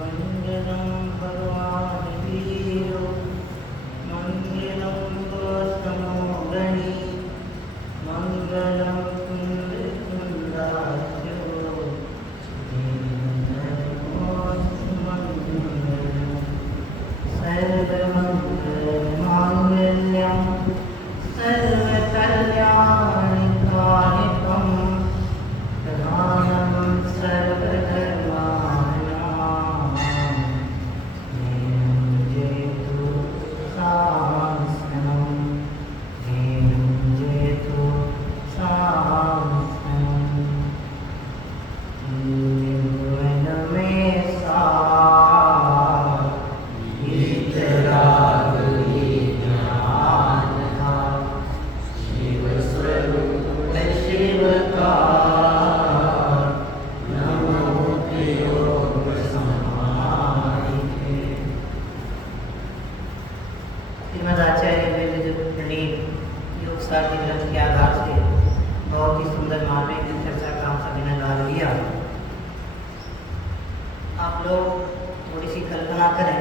मंगलम भगवान वीरो मंगलम गौतमो गणी मंगलम कुंडाच्यो सर्वमंगलमांगल्यं सर्वकल्याणकारिकं प्रधानं सर्वधर्माणां धेनुं जयतु शासनं धेनुं जयतु शासनं जीवन में सा श्रीमदाचार्य वेद प्रणीत योग शास्त्र ग्रंथ के आधार से बहुत ही सुंदर मार्मिक चर्चा का हम सभी ने लाभ लिया। आप लोग थोड़ी सी कल्पना करें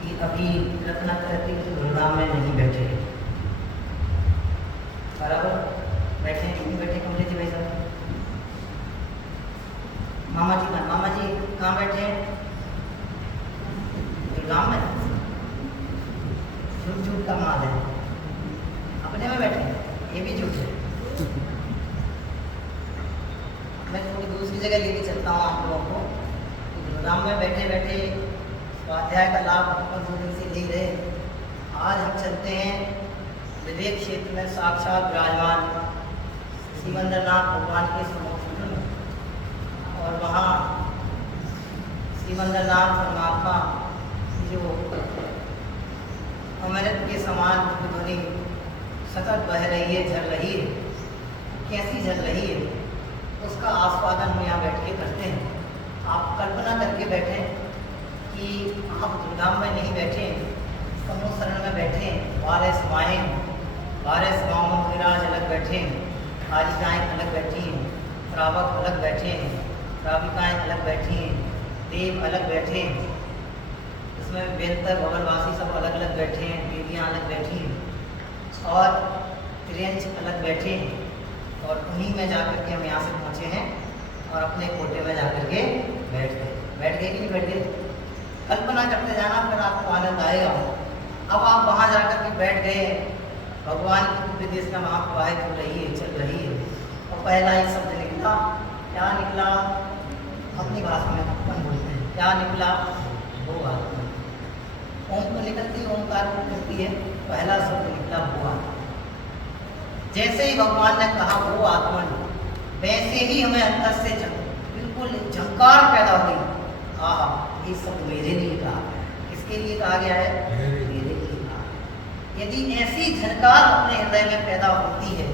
कि अभी रत्नाकृति वृंदावन में नहीं बैठे, बराबर बैठे नहीं बैठे कमले जी भाई साहब, मामा जी कहाँ बैठे हैं? गाँव में झूठ का माल है, अपने में बैठे हैं, ये भी झूठ है। मैं थोड़ी दूसरी जगह लेके चलता हूँ आप लोगों को। गुरुग्राम में बैठे बैठे स्वाध्याय का लाभ अपन 2 दिन से ले रहे। आज हम चलते हैं विवेक क्षेत्र में साक्षात विराजमान श्रीमंदरनाथ भगवान के समक्षम में, और वहाँ श्रीमंदरनाथ परमात्मा जो अमृत के समान ध्वनि सतत बह रही है, झल रही है, कैसी झल रही है, उसका आस्वादन हम यहाँ बैठ के करते हैं। आप कल्पना करके बैठे कि आप धूमधाम में नहीं बैठे, समूह शरण में बैठे, 12 समाओं विराज अलग बैठे, कालिकाएँ अलग बैठी हैं, श्रावक अलग बैठे हैं, श्राविकाएँ अलग बैठी हैं, देव अलग बैठे हैं, इसमें बेहतर भवनवासी सब अलग अलग बैठे हैं, देवियाँ अलग बैठी हैं और त्रियंच अलग बैठे हैं। और उन्हीं में जाकर के हम यहाँ से पहुँचे हैं और अपने कोटे में जाकर के बैठ गए कि नहीं बैठ गए? कल्पना करते जाना, फिर आपको आनंद आएगा। अब आप वहाँ जाकर के बैठ गए, भगवान की विदेश में आपको आए चल रही है और पहला ही शब्द निकला, क्या निकला? अपनी भाषा में अपन बोलते हैं, क्या निकला? वो आत्मा। ओम तो निकलती है, ओमकार निकलती है, पहला शब्द निकला वो आत्मा। जैसे ही भगवान ने कहा वो आत्मा, वैसे ही हमें अंदर से बिल्कुल झंकार पैदा हुई। आहा, ये सब मेरे लिए कहा गया है। किसके लिए कहा गया है? मेरे लिए कहा। यदि ऐसी झंकार अपने हृदय में पैदा होती है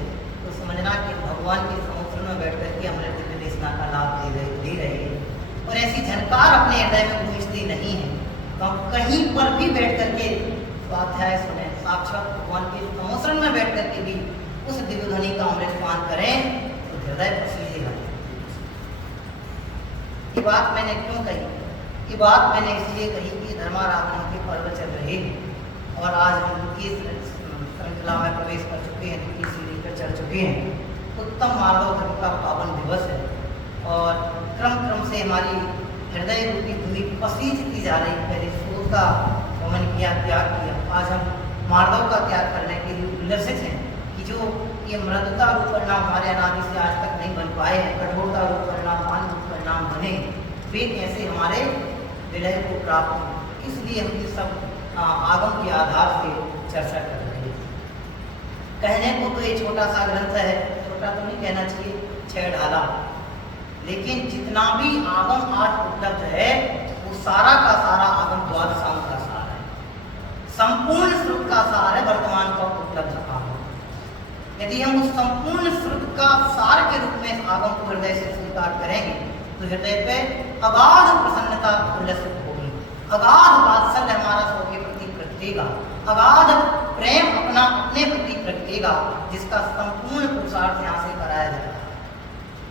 तो समझना कि भगवान के समुद्र में बैठ करके हमारे दिव्य देशना का लाभ दे रहे हैं। और ऐसी झंकार अपने हृदय में गूंजती नहीं है तो हम कहीं पर भी बैठ करके स्वाध्याय सुने, साक्षात भगवान के समुद्र में बैठ करके भी उस दिव्य ध्वनि का अमृत पान करें तो हृदय प्रसन्नेगा। ये बात मैंने क्यों कही? ये बात मैंने इसलिए कही कि धर्माराधना के पर्व चल रहे हैं और आज हम की श्रृंखला में प्रवेश कर चुके हैं, की सीढ़ी पर चढ़ चुके हैं। उत्तम माधव धर्म का पावन दिवस है और क्रम से हमारी हृदय रूपी धुनी पसीजती जा रही। पहले सूर्य का गमन किया, त्याग किया, आज हम माधव का त्याग करने के लिए उल्लसित हैं कि जो ये मृदुता रूप परिणाम हमारे अनादि से आज तक नहीं बन पाए हैं, कठोरता रूप परिणाम, मान रूप परिणाम बने, वे कैसे हमारे विलय को प्राप्त हो। इसलिए हम ये सब आगम के आधार से चर्चा कर रहे हैं। कहने को तो ये छोटा सा ग्रंथ है, छोटा तो नहीं कहना चाहिए, 6 ढाला, लेकिन जितना भी आगम आज उपलब्ध है वो सारा का सारा आगम द्वादशांग का सार है, संपूर्ण श्रुत का सार है, वर्तमान का उपलब्ध आगम। यदि हम उस संपूर्ण श्रुत का सार के रूप में इस आगम को हृदय से स्वीकार करेंगे तो हृदय पे अगाध प्रसन्नता उल्लसित होगी, अगाध वात्सल्य हमारा सबके प्रति प्रगटेगा, अगाध प्रेम अपने प्रति प्रगटेगा, जिसका संपूर्ण पुरुषार्थ यहाँ से कराया जाएगा।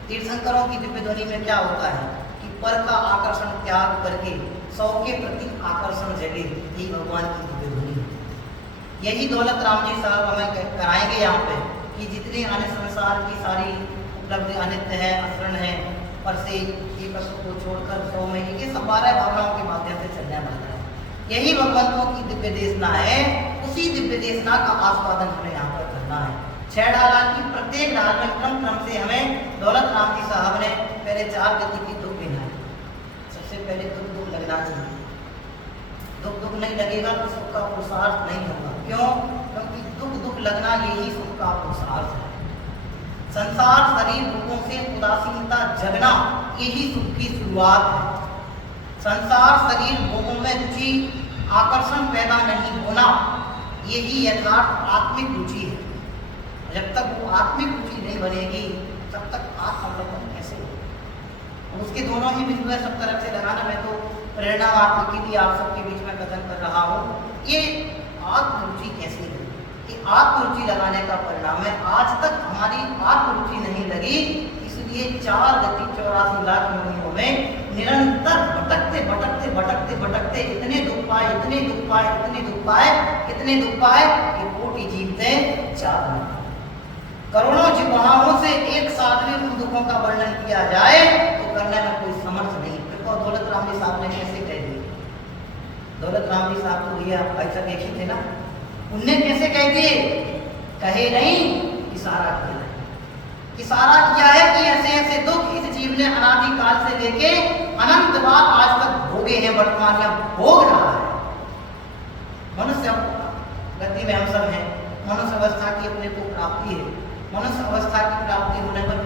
तीर्थंकरों की दिव्य ध्वनि में क्या होता है कि पर का आकर्षण त्याग करके सौ के प्रति आकर्षण जगे, यही भगवान की दिव्य धुनी है। यही दौलत राम जी साहब हमें कराएंगे यहाँ पे कि जितने अन्य संसार की सारी उपलब्धि अनित्य है, असरण है, पर से एक को छोड़कर 100 में ये सब 12 भावनाओं के माध्यम से चलने वाला है। यही भगवंतों की दिव्य देशना है, उसी दिव्य देशना का आस्वादन हमें यहाँ पर करना है। 6 डाला की प्रत्येक डाल में क्रम से हमें दौलत राम जी साहब ने पहले 4 गति की दुख गिनाए। सबसे पहले दुख लगना चाहिए, दुख नहीं लगेगा तो सुख का पुरुषार्थ नहीं होगा। क्यों? क्योंकि दुख लगना यही सुख का पुरुषार्थ है। संसार शरीर रूपों से उदासीनता जगना यही सुख की शुरुआत है। संसार शरीर भोगों में रुचि आकर्षण पैदा नहीं होना यही यथार्थ आत्मिक रुचि है। जब तक वो आत्मिक रुचि नहीं बनेगी तब तक आत्मावलोकन कैसे होगा? उसके दोनों ही बिंदु है सब तरफ से लगाना। मैं तो प्रेरणा वार्ता के लिए आप सबके बीच में कथन कर रहा हूँ। ये आत्मरुचि कैसे है? आत्मरुचि लगाने का परिणाम है। आज तक हमारी आत्मरुचि नहीं लगी, इसलिए 4 गति 84 लाख योनियों में निरंतर भटकते इतने दुख पाए कि कोटि जीवते 4 करोड़ों जिह्वाओं से एक साथ में उन दुखों का वर्णन किया जाए तो करने में कोई समर्थ नहीं। देखो दौलत राम जी साहब ने कैसे कह दिए। दौलत राम जी साहब तो भैया भाई साहब एक ही थे ना, उनने कैसे कह दिए? कहे नहीं, इशारा किया। इशारा किया है कि ऐसे ऐसे दुख इस जीव ने अनादि काल से लेके अनंत बार आज तक भोगे हैं, वर्तमान में भोग रहा है। मनुष्य गति में हम सब हैं, मनुष्य अवस्था की अपने को प्राप्ति है। मनुष्य अवस्था की प्राप्ति होने पर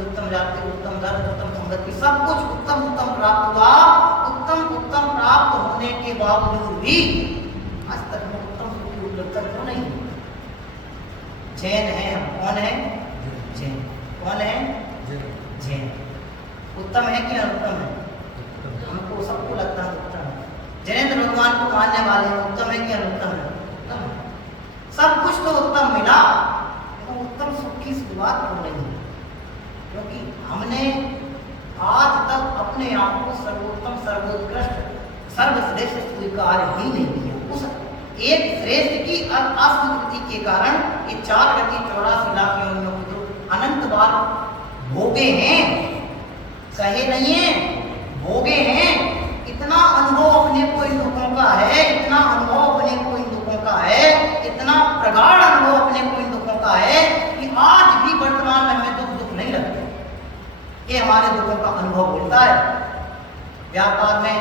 उत्तम जाति, उत्तम धर्म, उत्तम संगति, सब कुछ उत्तम प्राप्त हुआ। उत्तम प्राप्त होने के बावजूद भी आज तक क्यों नहीं? जैन है हम। कौन है? जैन। कौन है? जैन। उत्तम है कि अनुत्तम है? हमको सबको लगता है उत्तम है। जैन भगवान को मानने वाले हैं, उत्तम है कि अनुत्तम है? उत्तम है। सब कुछ तो उत्तम मिला, लेकिन उत्तम सुख की शुरुआत क्यों नहीं है? क्योंकि हमने आज तक अपने आप को सर्वोत्तम, सर्वोत्कृष्ट, सर्वश्रेष्ठ स्वीकार ही नहीं किया। उस एक श्रेष्ठ की अस्वीकृति के कारण ये 4 गति 84 लाख योनियों को तो अनंत बार भोगे हैं। कहे नहीं है, भोगे हैं। इतना अनुभव अपने को इन दुखों का है, इतना अनुभव अपने को इन दुखों का है, इतना प्रगाढ़ अनुभव अपने को इन दुखों का है कि आज भी वर्तमान में हमें दुख नहीं लगते। ये हमारे दुखों का अनुभव होता है। व्यापार में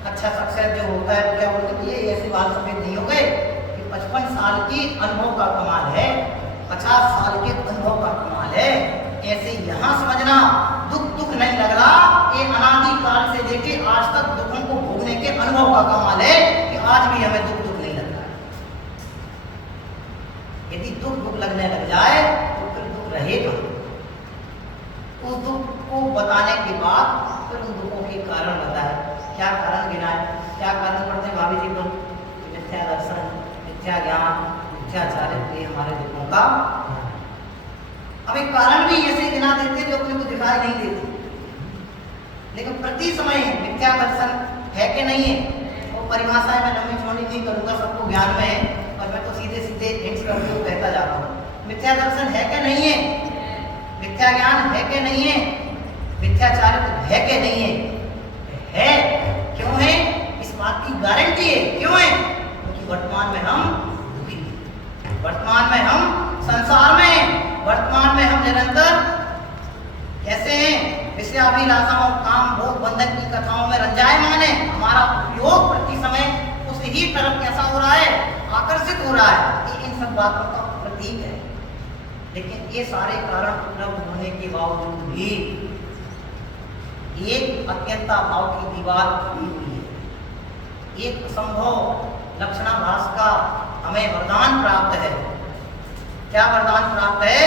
अच्छा सक्सेस जो होता है, क्या बोलते हैं, ये ऐसे बाल सफेद नहीं हो गए कि 55 साल की अनुभव का कमाल है, 50 साल के अनुभव का कमाल है। ऐसे यहाँ समझना, दुख नहीं लग रहा, ये अनादि काल से लेके आज तक दुखों को भोगने के अनुभव का कमाल है कि आज भी हमें दुख नहीं लग रहा है। यदि दुख लगने लग जाए तो फिर दुख रहेगा। उस दुख को बताने के बाद फिर उन दुखों के कारण बताए। क्या कारण गिनाए? क्या कारण पढ़ते भाभी जी को? मिथ्या दर्शन, मिथ्या ज्ञान, मिथ्याचारित्र, ये हमारे दुखों का। अब एक कारण भी ऐसे गिना देते जो अपने को दिखाई नहीं देते, लेकिन प्रति समय मिथ्या दर्शन है कि नहीं है? वो परिभाषाएं मैं लंबी चौड़ी नहीं करूंगा, सबको ज्ञान में है, और मैं तो सीधे हिंट्स करके वो कहता जाता हूँ। मिथ्या दर्शन है कि नहीं है? मिथ्या ज्ञान है कि नहीं है? मिथ्याचारित्र है कि नहीं है? है। क्यों है? इस बात की गारंटी है। क्यों है? क्योंकि वर्तमान में हम दुखी हैं, वर्तमान में हम संसार में, वर्तमान में हम निरंतर कैसे हैं? विषयाभिलाषाओं, काम, भोग, बंधन की कथाओं में रंजायमान है। हमारा उपयोग प्रति समय उस ही तरफ कैसा हो रहा है? आकर्षित हो रहा है। ये इन सब बातों का प्रतीक है। लेकिन ये सारे कारण उपलब्ध होने के बावजूद भी एक अत्यंताभाव की दीवार खड़ी हुई है। एक असंभव लक्षणाभास का हमें वरदान प्राप्त है। क्या वरदान प्राप्त है?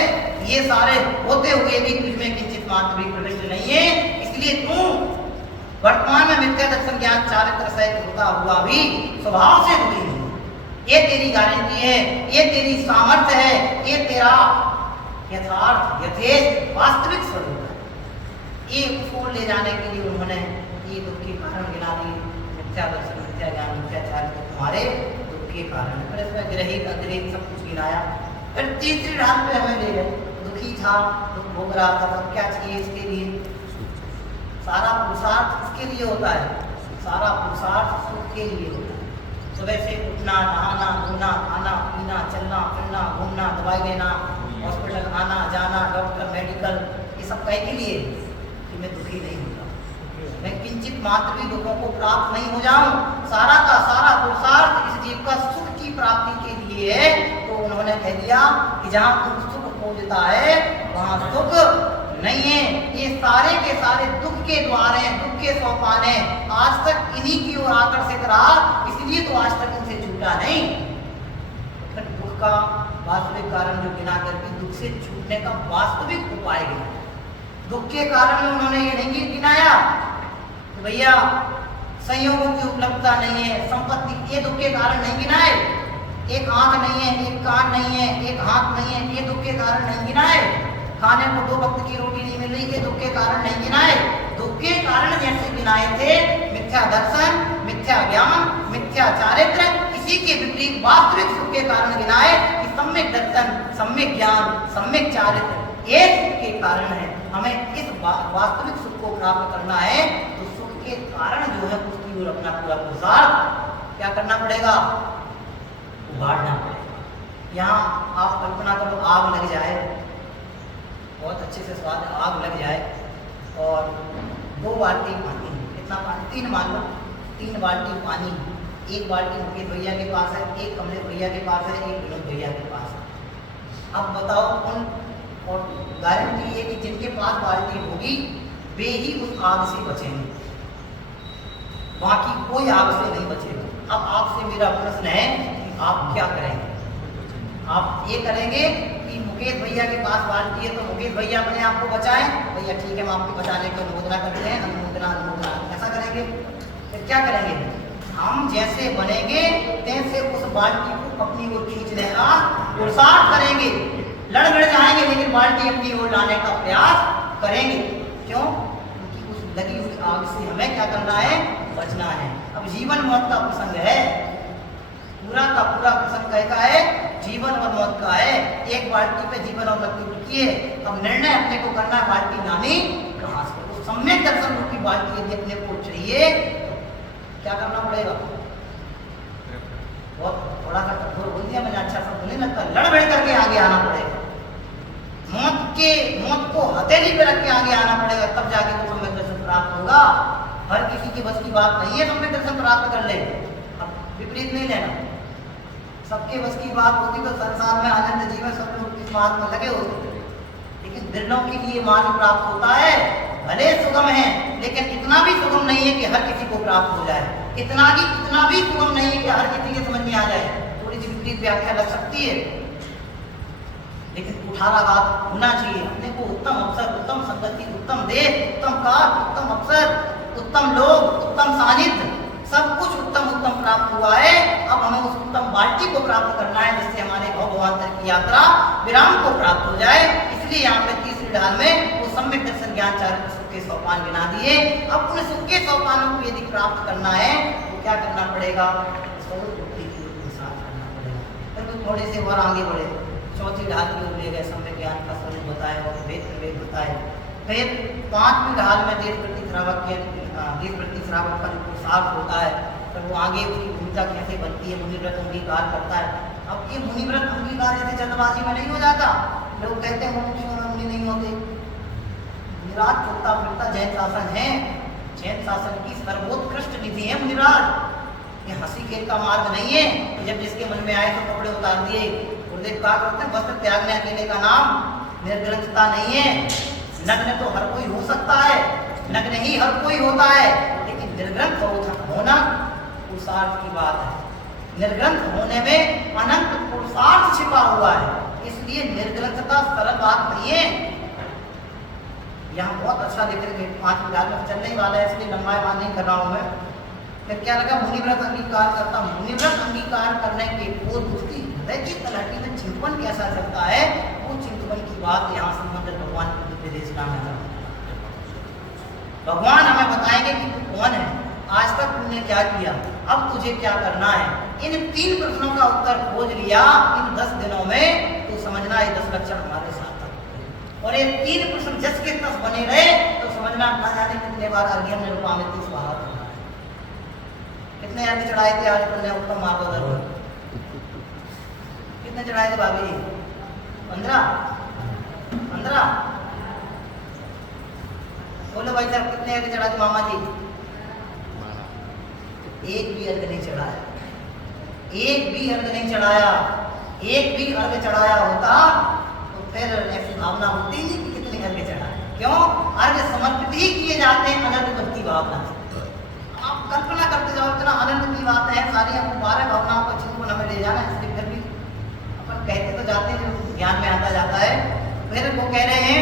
ये सारे होते हुए भी तुझमें किंचित मात्र भी प्रविष्ट नहीं है, इसलिए तू वर्तमान में मिथ्या दर्शन ज्ञान चारित्र सहित होता हुआ भी स्वभाव से दुखी है। ये तेरी गारंटी है, ये तेरी सामर्थ्य है, ये तेरा यथार्थ, यथेष्ट, वास्तविक स्वरूप है। ये उसको ले जाने के लिए उन्होंने ये दुख के मिथ्या दर्शन, मिथ्या ज्ञान, मिथ्याचार तुम्हारे दुख के कारण है। फिर इसमें ग्रहित अग्रहित सब कुछ गिनाया। फिर तीसरी रात पे हमें ले गए, दुखी था, दुख भोग रहा था, तब क्या चाहिए इसके लिए? सारा पुरुषार्थ इसके लिए होता है, सारा पुरुषार्थ सुख के लिए होता है। सुबह से उठना, नहाना, धोना, खाना पीना, चलना फिरना, घूमना, दवाई लेना, हॉस्पिटल आना जाना, डॉक्टर, मेडिकल, ये सब कहे के लिए कि मैं दुखी नहीं होता, मैं किंचित मात्र भी दुखों को प्राप्त नहीं हो जाऊं। सारा का सारा पुरुषार्थ इस जीव का सुख की प्राप्ति के लिए है। तो उन्होंने कह दिया कि जहाँ दुख सुख खोजता है वहाँ सुख नहीं है। ये सारे के सारे दुख के द्वार हैं, दुख के सोपान हैं। आज तक इन्हीं की ओर आकर्षित रहा, इसलिए तो आज तक इनसे छूटा नहीं। फिर दुख का वास्तविक कारण जो गिना करके दुख से छूटने का वास्तविक उपाय गिना। दुख के कारण उन्होंने ये नहीं गिनाया तो भैया संयोगों की उपलब्धता नहीं है, संपत्ति, ये दुख के कारण नहीं गिनाए। एक आंख नहीं है, एक कान नहीं है, एक हाथ नहीं है, ये दुख के कारण नहीं गिनाए। खाने को 2 वक्त की रोटी नहीं मिल रही, ये दुख के कारण नहीं गिनाए। दुख के कारण जैसे गिनाए थे मिथ्या दर्शन, मिथ्या ज्ञान, मिथ्या चारित्र, इसी के विपरीत वास्तविक सुख के कारण गिनाए कि सम्यक दर्शन, सम्यक ज्ञान, सम्यक चारित्र, ये सुख के कारण है। हमें इस वास्तविक सुख को प्राप्त करना है तो सुख के कारण जो है उसकी ओर अपना पूरा पुरुषार्थ क्या करना पड़ेगा? उभारना पड़ेगा। यहाँ आप कल्पना करो आग लग जाए, बहुत अच्छे से स्वाद आग लग जाए और 2 बाल्टी पानी, कितना पानी? 3 मान लो, 3 बाल्टी पानी, 1 बाल्टी मुकेश भैया के पास है, 1 कमलेश भैया के पास है, 1 विनोद भैया के पास है। अब बताओ कौन? और गारंटी है कि जिनके पास बाल्टी होगी वे ही उस आग से बचेंगे, बाकी कोई आग से नहीं बचेगा। अब आपसे मेरा प्रश्न है कि आप क्या करेंगे? आप ये करेंगे कि मुकेश भैया के पास बाल्टी है तो मुकेश भैया अपने आप को बचाएं, भैया ठीक है हम आपको बचाने की अनुमोदना करते हैं, अनुमोदना अनुमोदना, ऐसा करेंगे? फिर क्या करेंगे? हम जैसे बनेंगे तैसे उस बाल्टी को अपनी ओर खींचने का पुरुषार्थ करेंगे, लड़ जाएंगे लेकिन बाल्टी अपनी ओर लाने का प्रयास करेंगे। क्यों? क्योंकि उस लगी हुई आग से हमें क्या करना है? बचना है। अब जीवन मौत का प्रसंग है, पूरा का पूरा प्रसंग कहता है जीवन और मौत का है। एक बाल्टी पे जीवन और मृत्यु रुकी है। अब निर्णय अपने को करना है बाल्टी लानी कहाँ से। तो सम्यक दर्शन रूपी बाल्टी यदि अपने को चाहिए तो क्या करना पड़ेगा? बहुत थोड़ा सा कठोर बोल दिया मैंने, अच्छा सब नहीं लगता, लड़ करके आगे आना पड़ेगा। मौत को हथेली पे रख के आगे आना पड़ेगा, तब जाके तो सम्यक दर्शन प्राप्त होगा। हर किसी की बस की बात नहीं है सम्यक दर्शन प्राप्त कर ले। अब विपरीत नहीं लेना, सबके बस की बात होती तो संसार में आनंद जीवन सब लोग इस मार्ग में लगे होते, लेकिन दृढ़ों के लिए मार्ग प्राप्त होता है। भले सुगम है लेकिन इतना भी सुगम नहीं है कि हर किसी को प्राप्त हो जाए, इतना भी सुगम नहीं है कि हर किसी के समझ में आ जाए। थोड़ी सी विपरीत व्याख्या लग सकती है लेकिन कुठाराघात होना चाहिए। अपने को उत्तम अवसर, उत्तम संगति, उत्तम देश, उत्तम काल, उत्तम अवसर, उत्तम लोग, उत्तम सानिध्य, सब कुछ उत्तम उत्तम प्राप्त हुआ है। अब हमें उस उत्तम बाल्टी को प्राप्त करना है जिससे हमारे भगवान की यात्रा विराम को प्राप्त हो जाए। इसलिए यहाँ पे तीसरी ढाल में वो सम्यक दर्शन ज्ञान चारित्र सुख के सोपान गिना दिए। अब उन सुख के सोपानों को यदि प्राप्त करना है तो क्या करना पड़ेगा? फिर तो थोड़े से और आगे बढ़े, चौथी ढाल की ओर ले गए, सम्यक ज्ञान का स्वरूप बताया और वेद प्रवेद बताए। फिर 5वीं ढाल में देश प्रति श्रावक का जो पुरुषार्थ होता है, फिर वो आगे उसकी भूमिका कैसे बनती है, मुनिव्रत अंगीकार करता है। अब ये मुनिव्रत अंगीकार ऐसे जल्दबाजी में नहीं हो जाता। लोग कहते हैं मनुष्यों में मुनि नहीं होते, मुनिराज चलता फिरता जैन शासन है, जैन शासन की सर्वोत्कृष्ट निधि है मुनिराज। ये हंसी खेल का मार्ग नहीं है कि जब जिसके मन में आए तो कपड़े उतार दिए। गुरुदेव कहा करते हैं वस्त्र त्यागने अकेले का नाम निर्ग्रंथता नहीं है। नग्न तो हर कोई हो सकता है, नग्न ही हर कोई होता है, लेकिन निर्ग्रंथ होना पुरुषार्थ की बात है। निर्ग्रंथ होने में अनंत पुरुषार्थ छिपा हुआ है, इसलिए निर्ग्रंथता सरल बात नहीं है। यहाँ बहुत अच्छा लिख रहे 5 विधान में चलने ही वाला है, इसलिए लंबाई बात नहीं कर रहा हूँ मैं। फिर क्या लगा? मुनिव्रत अंगीकार करता। मुनिव्रत अंगीकार करने के पूर्व उसकी हृदय की तलहटी में चिंतन कैसा चलता है, वो चिंतन की बात यहाँ संबंधित भगवान की देशना में। भगवान हमें बताएंगे कि तू कौन है। आज तक तुमने क्या किया, अब तुझे क्या करना है। इन 3 प्रश्नों का उत्तर खोज लिया इन 10 दिनों में, तो समझना ये 10 लक्षण हमारे साथ है। और ये 3 प्रश्न जस के तस बने रहे तो समझना ना जाने कितने बार अर्घ्य में रूपामित स्वाहा करना है। कितने अर्घ्य चढ़ाए थे आज तुमने उत्तम माधोदर, कितने चढ़ाए थे भाभी? 15 बोलो भाई साहब, कितने अर्घ्य चढ़ा थे मामा जी? एक भी अर्घ्य नहीं चढ़ाया, एक भी अर्घ्य नहीं चढ़ाया। एक भी अर्घ्य चढ़ाया होता तो फिर ऐसी भावना होती नहीं कि कितने अर्घ्य चढ़ाए। क्यों? अर्घ्य समर्पित ही किए जाते हैं अनंत भक्ति भावना से। आप कल्पना करते जाओ, इतना आनंद की बात है, सारी आपको 12 भावनाओं को चिंतन हमें ले जाना है। इसलिए फिर भी अपन कहते तो जाते हैं, जो ज्ञान में आता जाता है। फिर वो कह रहे हैं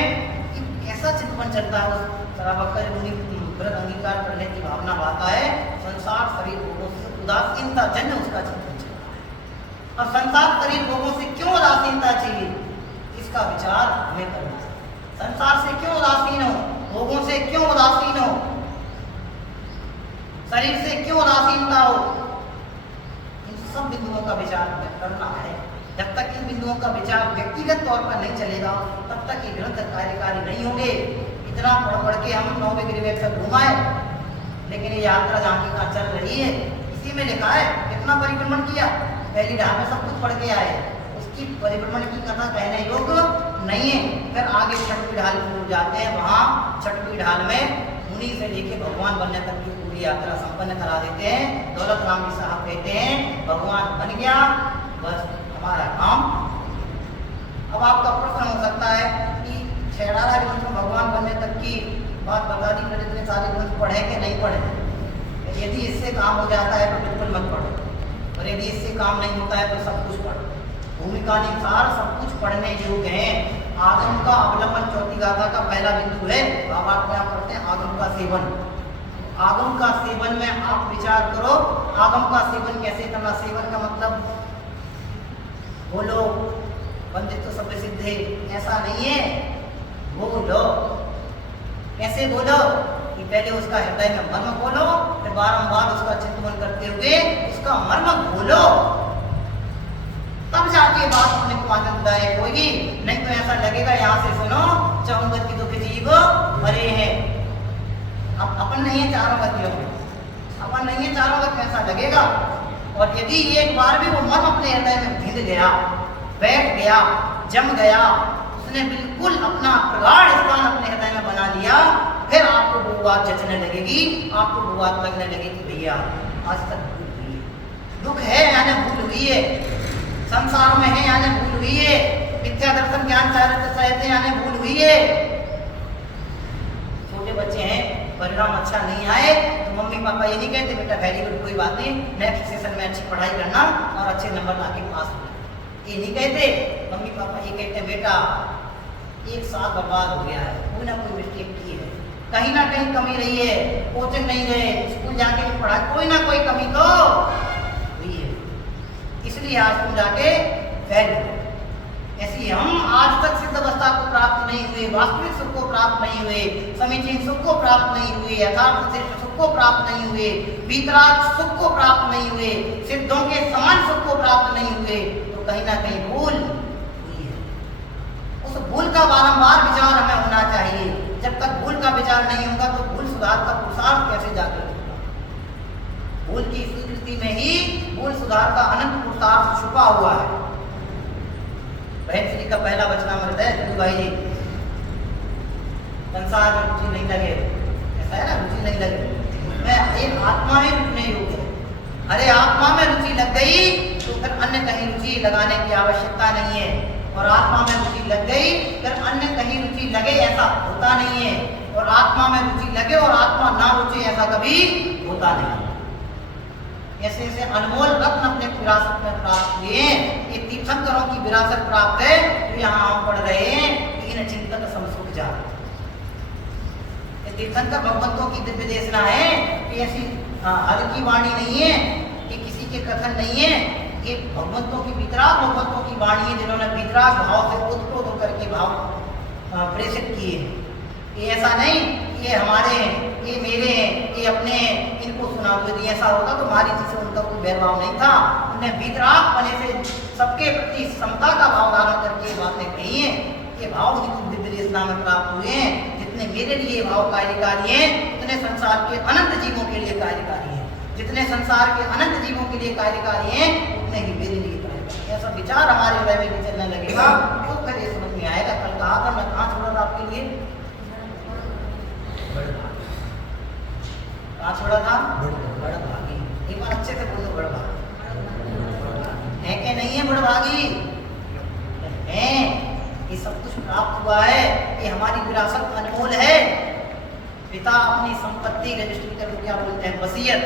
कि कैसा चिंतन चलता है उस सराबकर मुनि व्रत अंगीकार करने की भावना आता है। संसार शरीर भोगों से उदासीनता जन्य उसका चिंतन चलता है। अब संसार शरीर भोगों से क्यों उदासीनता चाहिए, इसका विचार हमें करना है। संसार से क्यों उदासीन हो, भोगों से क्यों उदासीन हो, शरीर से क्यों उदासीनता हो, इन सब बिंदुओं का विचार हमें करना है। जब तक इन बिंदुओं का विचार व्यक्तिगत तौर पर नहीं चलेगा, तब तक ये निरंतर कार्यकारी नहीं होंगे। इतना पढ़ के हम 9वें गिरिवेश तक घुमाए, लेकिन ये यात्रा जहाँ की कहाँ चल रही है, इसी में लिखा है कितना परिभ्रमण किया। पहली ढाल में सब कुछ पढ़ के आए, उसकी परिभ्रमण की कथा कहने योग्य नहीं है। फिर आगे 6वीं ढाल में जाते हैं, वहाँ 6वीं ढाल में मुनि से लेके भगवान बनने तक की पूरी यात्रा संपन्न करा देते हैं। दौलत राम जी साहब कहते हैं भगवान बन गया, बस हमारा काम। अब आपका प्रश्न हो सकता है कि 6 ग्रंथ में भगवान बनने तक की बात बता दी, फिर इतने सारे ग्रंथ पढ़े कि नहीं पढ़े। यदि इससे काम हो जाता है तो बिल्कुल मत पढ़ो, और यदि इससे काम नहीं होता है तो सब कुछ पढ़ो। भूमिका अनुसार सब कुछ पढ़ने योग्य है। आगम का अवलंबन 4वीं गाथा का पहला बिंदु है। अब आप क्या पढ़ते हैं? आगम का सेवन। आगम का सेवन में आप विचार करो, आगम का सेवन कैसे करना। सेवन का मतलब बोलो, पंडित तो सब सिद्ध है, ऐसा नहीं है। बोलो, कैसे बोलो कि पहले उसका हृदय में मर्म बोलो, फिर बारंबार उसका चिंतन करते हुए उसका मर्म बोलो, तब जाके बात अपने को आनंददायक होगी। नहीं तो ऐसा लगेगा यहाँ से सुनो चौंगत की दुख जीव मरे हैं। अब अपन नहीं है चारों गतियों में, अपन नहीं है चारों गति, ऐसा लगेगा। और यदि एक बार भी वो मन अपने हृदय में भिद गया, बैठ गया, जम गया, उसने बिल्कुल अपना प्रगाढ़ स्थान अपने हृदय में बना लिया, फिर आपको वो बात जचने लगेगी, आपको वो बात लगने लगेगी भैया आज तक भूल हुई है, दुख है यानी भूल हुई है, संसार में है यानी भूल हुई है, मिथ्या दर्शन ज्ञान चाहते यानी भूल हुई है। छोटे बच्चे हैं, परिणाम अच्छा नहीं आए तो मम्मी पापा ये नहीं कहते बेटा वेरी गुड कोई बात नहीं, नेक्स्ट सेशन में अच्छी पढ़ाई करना और अच्छे नंबर लाके पास होना, ये नहीं कहते। मम्मी पापा ये कहते हैं बेटा एक साल बर्बाद हो गया है, कोई ना कोई मिस्टेक की है, कहीं ना कहीं कमी रही है, कोचिंग नहीं गए, स्कूल जाके भी पढ़ा, कोई ना कोई कमी तो हुई है, इसलिए आज तुम जाके फेल। ऐसी हम आज तक सिद्ध अवस्था को प्राप्त नहीं हुए, वास्तविक सुख को प्राप्त नहीं हुए, समीचीन सुख को प्राप्त नहीं हुए, यथार्थ श्रेष्ठ सुख को प्राप्त नहीं हुए, वीतराग सुख को प्राप्त नहीं हुए, सिद्धों के समान सुख को प्राप्त नहीं हुए, तो कहीं ना कहीं भूल हुई है। उस भूल का बारंबार विचार हमें होना चाहिए। जब तक भूल का विचार नहीं होगा तो भूल सुधार का पुरुषार्थ कैसे जागृत होगा। भूल की स्वीकृति में ही भूल सुधार का अनंत पुरुषार्थ छुपा हुआ है। बहन श्री का पहला वचनामृत है चंदू भाई जी, संसार में रुचि नहीं लगे, ऐसा है ना, रुचि नहीं लगे, मैं एक आत्मा ही रुकने योग्य है। अरे आत्मा में रुचि लग गई तो फिर अन्य कहीं रुचि लगाने की आवश्यकता नहीं है, और आत्मा में रुचि लग गई फिर अन्य कहीं रुचि लगे ऐसा होता नहीं है, और आत्मा में रुचि लगे और आत्मा ना रुचि ऐसा कभी होता नहीं। ऐसे ऐसे अनमोल रत्न अपने विरासत में प्राप्त हुए, ये तीर्थंकरों की विरासत प्राप्त है जो यहाँ हम पढ़ रहे हैं कि इन चिंतन समसुख जा। ये तीर्थंकर भगवंतों की दिव्य देशना है कि ऐसी हल्की वाणी नहीं है कि किसी के कथन नहीं है, ये भगवंतों की वितराग भगवंतों की वाणी है जिन्होंने वितराग भाव से उत्प्रोत होकर के भाव प्रेषित किए। ये ऐसा नहीं ये हमारे हैं, ये मेरे हैं, ये अपने हैं, इनको सुना ना हो। यदि ऐसा होता तो मारीची से उनका कोई भेदभाव नहीं था। उन्हें वीतराग बने से सबके प्रति समता का भाव धारण करके बातें कही हैं। ये भाव जितने दिव्य देशना में प्राप्त हुए हैं, जितने मेरे लिए भाव कार्यकारी हैं, उतने संसार के अनंत जीवों के लिए कार्यकारी हैं। जितने संसार के अनंत जीवों के लिए कार्यकारी हैं, उतने ही मेरे लिए कार्यकारी। ऐसा विचार हमारे हृदय में चलने लगेगा तो फिर ये समझ में आएगा। कल कहा था मैं कहाँ छोड़ा था आपके लिए, कहाँ छोड़ा था, बड़भागी। एक बार अच्छे से बोलो, बड़भागी है कि नहीं है? बड़भागी है। ये सब कुछ प्राप्त हुआ है, ये हमारी विरासत अनमोल है। पिता अपनी संपत्ति रजिस्ट्री कर क्या बोलते हैं, वसीयत,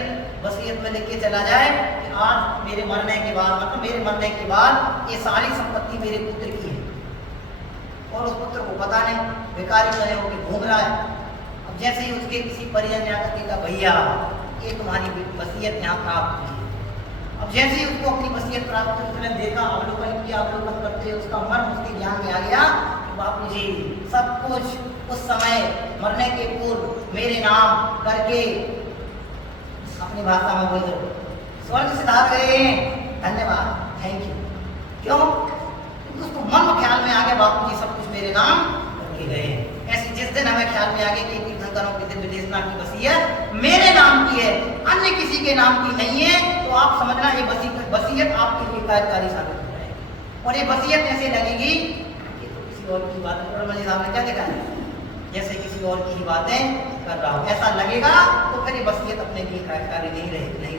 वसीयत में लिख के चला जाए कि आज मेरे मरने के बाद, मतलब मेरे मरने के बाद ये सारी संपत्ति मेरे पुत्र की है, और उस पुत्र को पता नहीं, बेकारी बने होकर घूम रहा है। अब जैसे ही उसके किसी परिजन ने आकर कहा भैया ये तुम्हारी वसीयत यहाँ प्राप्त हुई है। अब जैसे ही उसको अपनी वसीयत प्राप्त हुई, उसने देखा, अवलोकन किया, अवलोकन करते उसका मन उसके ज्ञान में आ गया। बापू जी सब कुछ उस समय मरने के पूर्व मेरे नाम करके, अपनी भाषा में बोल दो, स्वर्ग सिधार गए, धन्यवाद, थैंक यू। क्यों? उसको मन में ख्याल में आ गया बापू जी सब कुछ मेरे नाम करके गए। ऐसे जिस दिन हमें ख्याल में आ गया कि तीर्थंकरों की दिव्य देशना की वसीयत मेरे नाम की है, अन्य किसी के नाम की नहीं है, तो आप समझना ये वसीयत आपके लिए कार्यकारी साबित हो जाएगी। और ये वसीयत ऐसे लगेगी कि तो किसी और की बात, मौलाना साहब ने क्या देखा है, जैसे किसी और की ही बातें कर रहा हूँ, ऐसा लगेगा तो फिर ये वसीयत अपने लिए कार्यकारी नहीं रहेगी।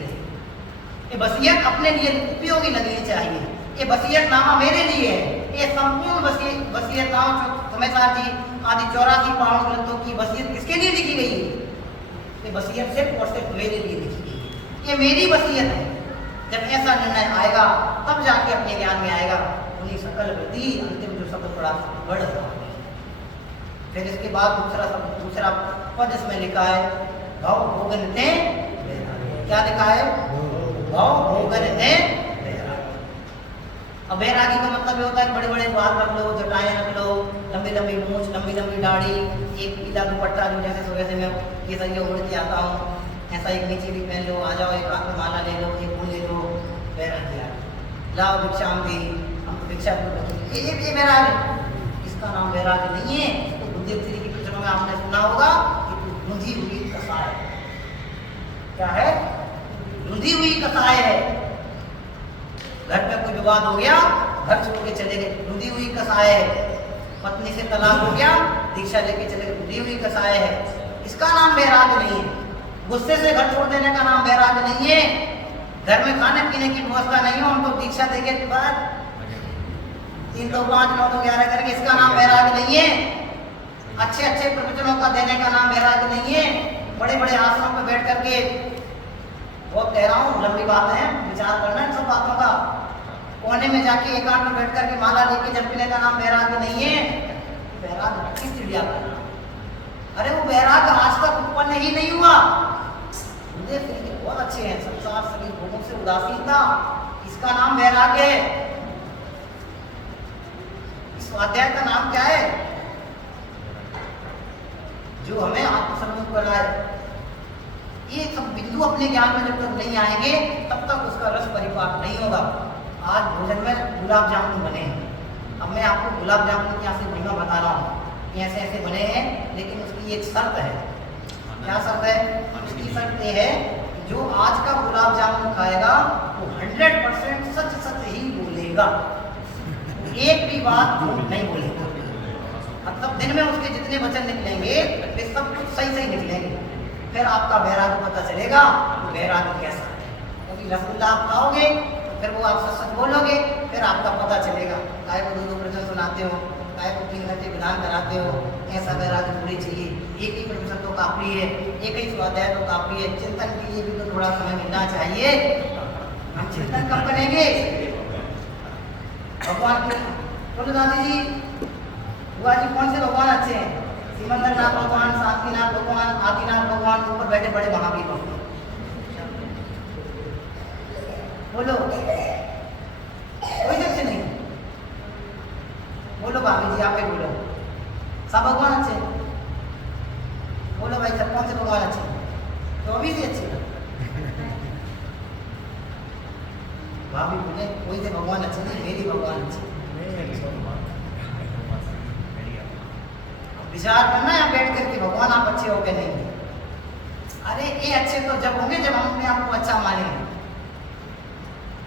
ये वसीयत अपने लिए उपयोगी लगनी चाहिए। ये वसीयतनामा मेरे लिए है। ये संपूर्ण वसीयतनामा समय जी आदि 84 पावन ग्रंथों की वसीयत किसके लिए लिखी गई है? ये वसीयत सिर्फ और सिर्फ मेरे लिए लिखी गई है। ये मेरी वसीयत है। जब ऐसा निर्णय आएगा तब जाके अपने ज्ञान में आएगा उन्हीं सकल वृत्ति अंतिम जो शब्द पड़ा बढ़ रहा। फिर इसके बाद दूसरा पद इसमें लिखा है भव भोगनते, क्या लिखा है? भव भोगनते। अब बैरागी का मतलब ये होता है बड़े बड़े बाल रख लो, जटाएं रख लो, लंबी लंबी मूंछ, लंबी लंबी दाढ़ी, एक पीला दुपट्टा जो जैसे सुबह से मैं ये सही उड़ के आता हूँ, ऐसा एक नीचे भी पहन लो, आ जाओ, एक हाथ में माला ले लो, एक फूल ले लो, बैरागी लाओ भिक्षाम भी, हम तो भिक्षा ये बैरागी। इसका नाम बैरागी नहीं है। इसको बुद्धि की पुस्तकों में आपने सुना होगा कि रुंधी हुई कसाय। क्या है? रुंधी हुई कसाय है। घर में कोई विवाद हो गया, घर छोड़ के चले गए, रुंधी हुई कसाय है। पत्नी से तलाक हो गया, दीक्षा लेके चले गए, रुंधी हुई कसाय है। इसका नाम बैराग नहीं है। गुस्से से घर छोड़ देने का नाम बैराग नहीं है। घर में खाने पीने की व्यवस्था नहीं हो, हमको दीक्षा देके बाद 3 तो 5 9 तो 11 करके, इसका नाम बैराग नहीं है। अच्छे अच्छे प्रवचनों का देने का नाम बैराग नहीं है। बड़े बड़े आश्रम में बैठ करके, बहुत कह रहा हूँ, लंबी बात है, विचार करना इन सब बातों का। कोने में जाके एकांत में बैठ करके माला लेके जपने का नाम बैराग नहीं है। बैराग किस चिड़िया का नाम? अरे वो बैराग आज तक उत्पन्न ही नहीं हुआ। बहुत अच्छे हैं, संसार सभी भोगों से उदासीनता, इसका नाम बैराग है। इस अध्याय का नाम क्या है? जो हमें आत्मसम्मुख कराए। ये सब बिंदु अपने ज्ञान में जब तक नहीं आएंगे तब तक उसका रस परिपाक नहीं होगा। आज भोजन में गुलाब जामुन बने हैं। अब मैं आपको गुलाब जामुन की यहाँ से महिमा बता रहा हूँ कि ऐसे ऐसे बने हैं, लेकिन उसकी एक शर्त है। क्या शर्त है? उसकी शर्त ये है जो आज का गुलाब जामुन खाएगा वो 100% सच सच ही बोलेगा, एक भी बात झूठ नहीं बोलेगा। मतलब दिन में उसके जितने वचन निकलेंगे वे सब कुछ सही सही निकलेंगे। फिर आपका बैराग पता चलेगा बैराग कैसा है। क्योंकि रसगुल्ला आप खाओगे फिर वो आप सच बोलोगे, फिर आपका पता चलेगा। काय को 2-2 प्रवचन सुनाते हो, काय को 3 घंटे विधान कराते हो, ऐसा बैराग पूरी चाहिए। एक ही प्रवचन तो काफी है, एक ही स्वाध्याय तो काफी है। चिंतन के लिए भी तो थोड़ा समय मिलना चाहिए। हम चिंतन कब करेंगे? भगवान की बोलो दादी जी, बुआ जी, कौन से भगवान अच्छे हैं? सिमंदरनाथ भगवान, शांतिनाथ भगवान, आदिनाथ भगवान, ऊपर बैठे बड़े महावीर भगवान। बोलो, कोई अच्छे नहीं? बोलो भाभी जी, आप ही बोलो, सब भगवान अच्छे हैं? बोलो भाई सब, कौन से भगवान अच्छे हैं? 24 ही अच्छे हैं। भाभी बोले कोई से भगवान अच्छे नहीं, मेरी भगवान अच्छे। विचार करना है बैठ करके भगवान आप अच्छे हो के नहीं। अरे ये अच्छे तो जब होंगे जब हम अपने आप को अच्छा मानेंगे।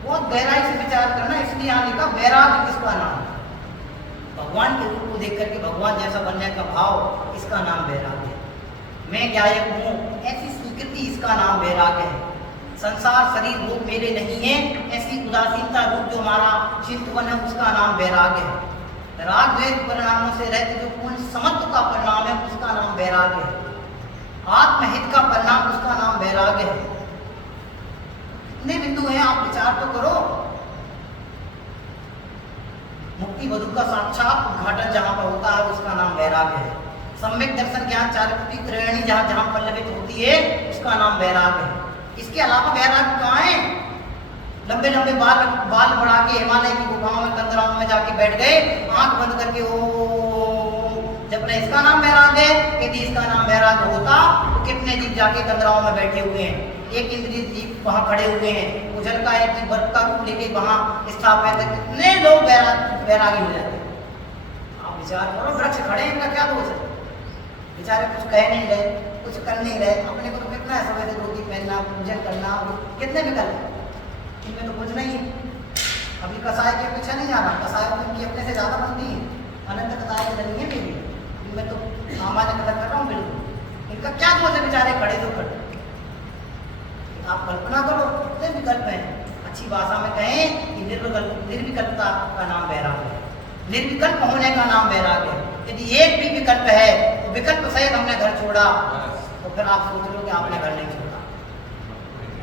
बहुत गहराई से विचार करना, इसलिए यहाँ लिखा वैराग्य किसका नाम। भगवान के रूप को देख करके भगवान जैसा बनने का भाव, इसका नाम वैराग्य है। मैं गायक हूँ ऐसी स्वीकृति, इसका नाम वैराग्य है। संसार शरीर रूप मेरे नहीं है, ऐसी उदासीनता रूप जो हमारा चिंतवन है, उसका नाम वैराग्य है। राग द्वेष परिणामों से रहते जो पूर्ण समत्व का परिणाम है, उसका नाम वैराग्य है। आत्महित का परिणाम, उसका नाम वैराग्य है। कितने बिंदु हैं, आप विचार तो करो। मुक्ति वधु का साक्षात उद्घाटन जहां पर होता है, उसका नाम वैराग्य है। सम्यक दर्शन ज्ञान चारित्री त्रिवेणी जहां पल्लवित होती है, उसका नाम वैराग्य है। इसके अलावा वैराग्य कहाँ है? लंबे लंबे बाल बढ़ा के हिमालय की गुफाओं में कंदराओं में जाके बैठ गए, आंख बंद करके ओ जब ने, इसका नाम वैराग्य है। यदि इसका नाम वैराग्य होता तो कितने जीव जाके कंदराओं में बैठे हुए हैं, एक इंद्रिय जीव वहां खड़े हुए हैं, उजल का एक वर्ग का रूप लेके वहां स्थापित है, कितने लोग वैरागी हो जाते हैं। आप विचार करो, वृक्ष खड़े हैं, इनका क्या दोष है? बेचारे कुछ कह नहीं रहे, कुछ कर नहीं रहे। अपने को तो कितना है, समय से धोती पहनना, पूजन करना, कितने विकल्प है, इनमें तो कुछ नहीं है। अभी कसाय के पीछे नहीं जाना, कसाय उनकी अपने से ज्यादा बनती है, अनंत कसाय की नहीं है मेरी, इनमें तो सामान्य कदर कर रहा हूँ बिल्कुल। इनका क्या दोष है, बेचारे खड़े तो खड़े। आप कल्पना करो कितने विकल्प हैं। अच्छी भाषा में कहें कि निर्विकल्पता का नाम वैराग्य है, निर्विकल्प होने का नाम वैराग्य है। यदि एक भी विकल्प है तो विकल्प सहित हमने घर छोड़ा, तो फिर आप सोच लो कि आपने घर नहीं छोड़ा।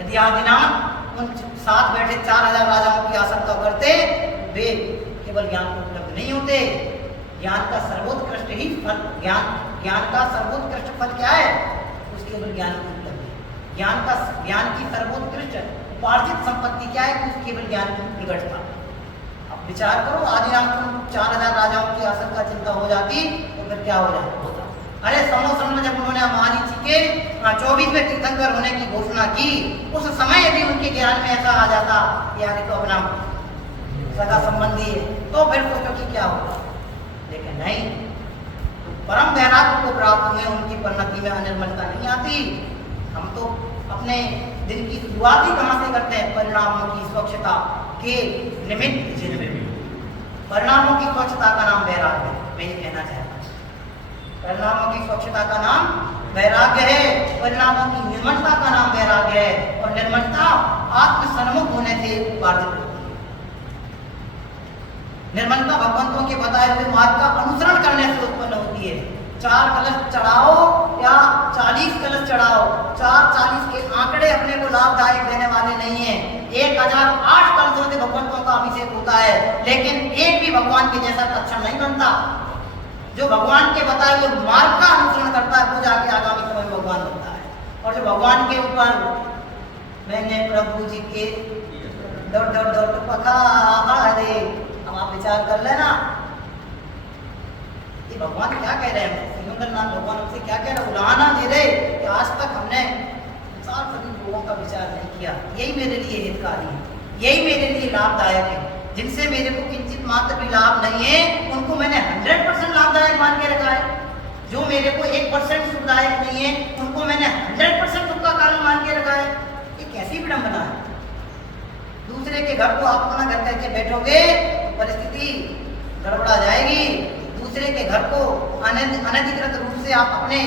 यदि आदिनाथ उन साथ बैठे 4000 राजाओं की आशंका करते, वे केवल ज्ञान को उपलब्ध नहीं होते। ज्ञान का सर्वोत्कृष्ट ही फल, ज्ञान का सर्वोत्कृष्ट फल क्या है? उस केवल ज्ञान को उपलब्ध है। ज्ञान की सर्वोत्कृष्ट उपार्जित संपत्ति क्या है? उस केवल ज्ञान की प्रगटता। अब विचार करो, आदिनाथ को 4000 राजाओं की आशंका चिंता हो जाती तो फिर क्या हो जाता? अरे समोसन में जब उन्होंने महारीची के 24वें तीर्थंकर होने की घोषणा की, उस समय यदि उनके ज्ञान में ऐसा आ जाता यार तो अपना सगा संबंधी है, तो फिर सोचो कि क्या होगा। लेकिन नहीं, तो परम वैराग्य को प्राप्त हुए उनकी परिणति में अनिर्मलता नहीं आती। हम तो अपने दिन की शुरुआत ही कहाँ से करते हैं? परिणामों की स्वच्छता के निमित्त जिनमें परिणामों की स्वच्छता का नाम वैराग्य है। मैं ये कहना चाहता हूँ, परिणामों की स्वच्छता का नाम वैराग्य है, परिणामों की निर्मलता का नाम वैराग्य है। और निर्मलता आत्म सन्मुख होने से उपार्जित होती है। निर्मलता भगवंतों के बताए हुए मार्ग का अनुसरण करने से उत्पन्न होती है। 4 कलश चढ़ाओ या 40 कलश चढ़ाओ, 4-40 के आंकड़े अपने को लाभदायक देने वाले नहीं है। 1008 कलशों से भगवंतों का अभिषेक होता है, लेकिन एक भी भगवान के जैसा तत्क्षण नहीं बनता। जो भगवान के बताए हुए मार्ग का अनुसरण करता है, वो जाके आगामी समय में भगवान बनता है। और जो भगवान के ऊपर मैंने प्रभु जी के दौड़ पखारे, अब आप विचार कर लेना कि भगवान क्या कह रहे हैं। सिकंदरनाथ भगवान हमसे क्या कह रहे हैं? उलाहना दे रहे कि आज तक हमने सभी लोगों का विचार नहीं किया, यही मेरे लिए हितकारी है, यही मेरे लिए लाभदायक है। जिनसे मेरे को किंचित मात्र भी लाभ नहीं है, उनको मैंने 100% लाभदायक मान के रखा है। जो मेरे को 1% सुखदायक नहीं है, उनको मैंने 100% सुख का कारण मान के रखा है। ये कैसी विडंबना है? दूसरे के घर को आप अपना घर करके बैठोगे तो परिस्थिति गड़बड़ा जाएगी। दूसरे के घर को अनधिकृत रूप से आप अपने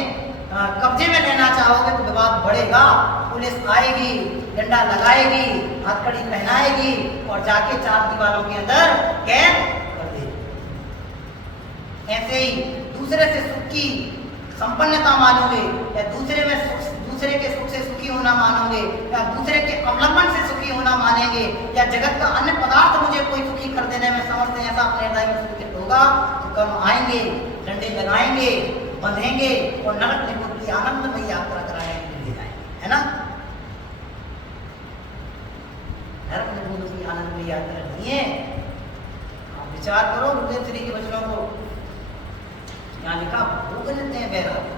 कब्जे में लेना चाहोगे तो विवाद बढ़ेगा, पुलिस आएगी, डंडा लगाएगी, हथकड़ी पहनाएगी और जाके 4 दीवारों के अंदर कैद कर देगी। ऐसे ही दूसरे से सुख की संपन्नता मानोगे या दूसरे के सुख से सुखी होना मानोगे या दूसरे के अवलंबन से सुखी होना मानेंगे या जगत का अन्य पदार्थ मुझे कोई सुखी कर देने में समर्थ है, ऐसा अपने हृदय में सूचित होगा तो कर्म आएंगे, डंडे लगाएंगे, बंधेंगे और नरक निकुंज की आनंदमयी यात्रा कराने के लिए जाएंगे, है ना? नरक निकुंज की आनंदमयी यात्रा नहीं है। आप विचार करो गुरुदेव श्री के वचनों को। यहाँ लिखा भोग लेते हैं वैराग्य।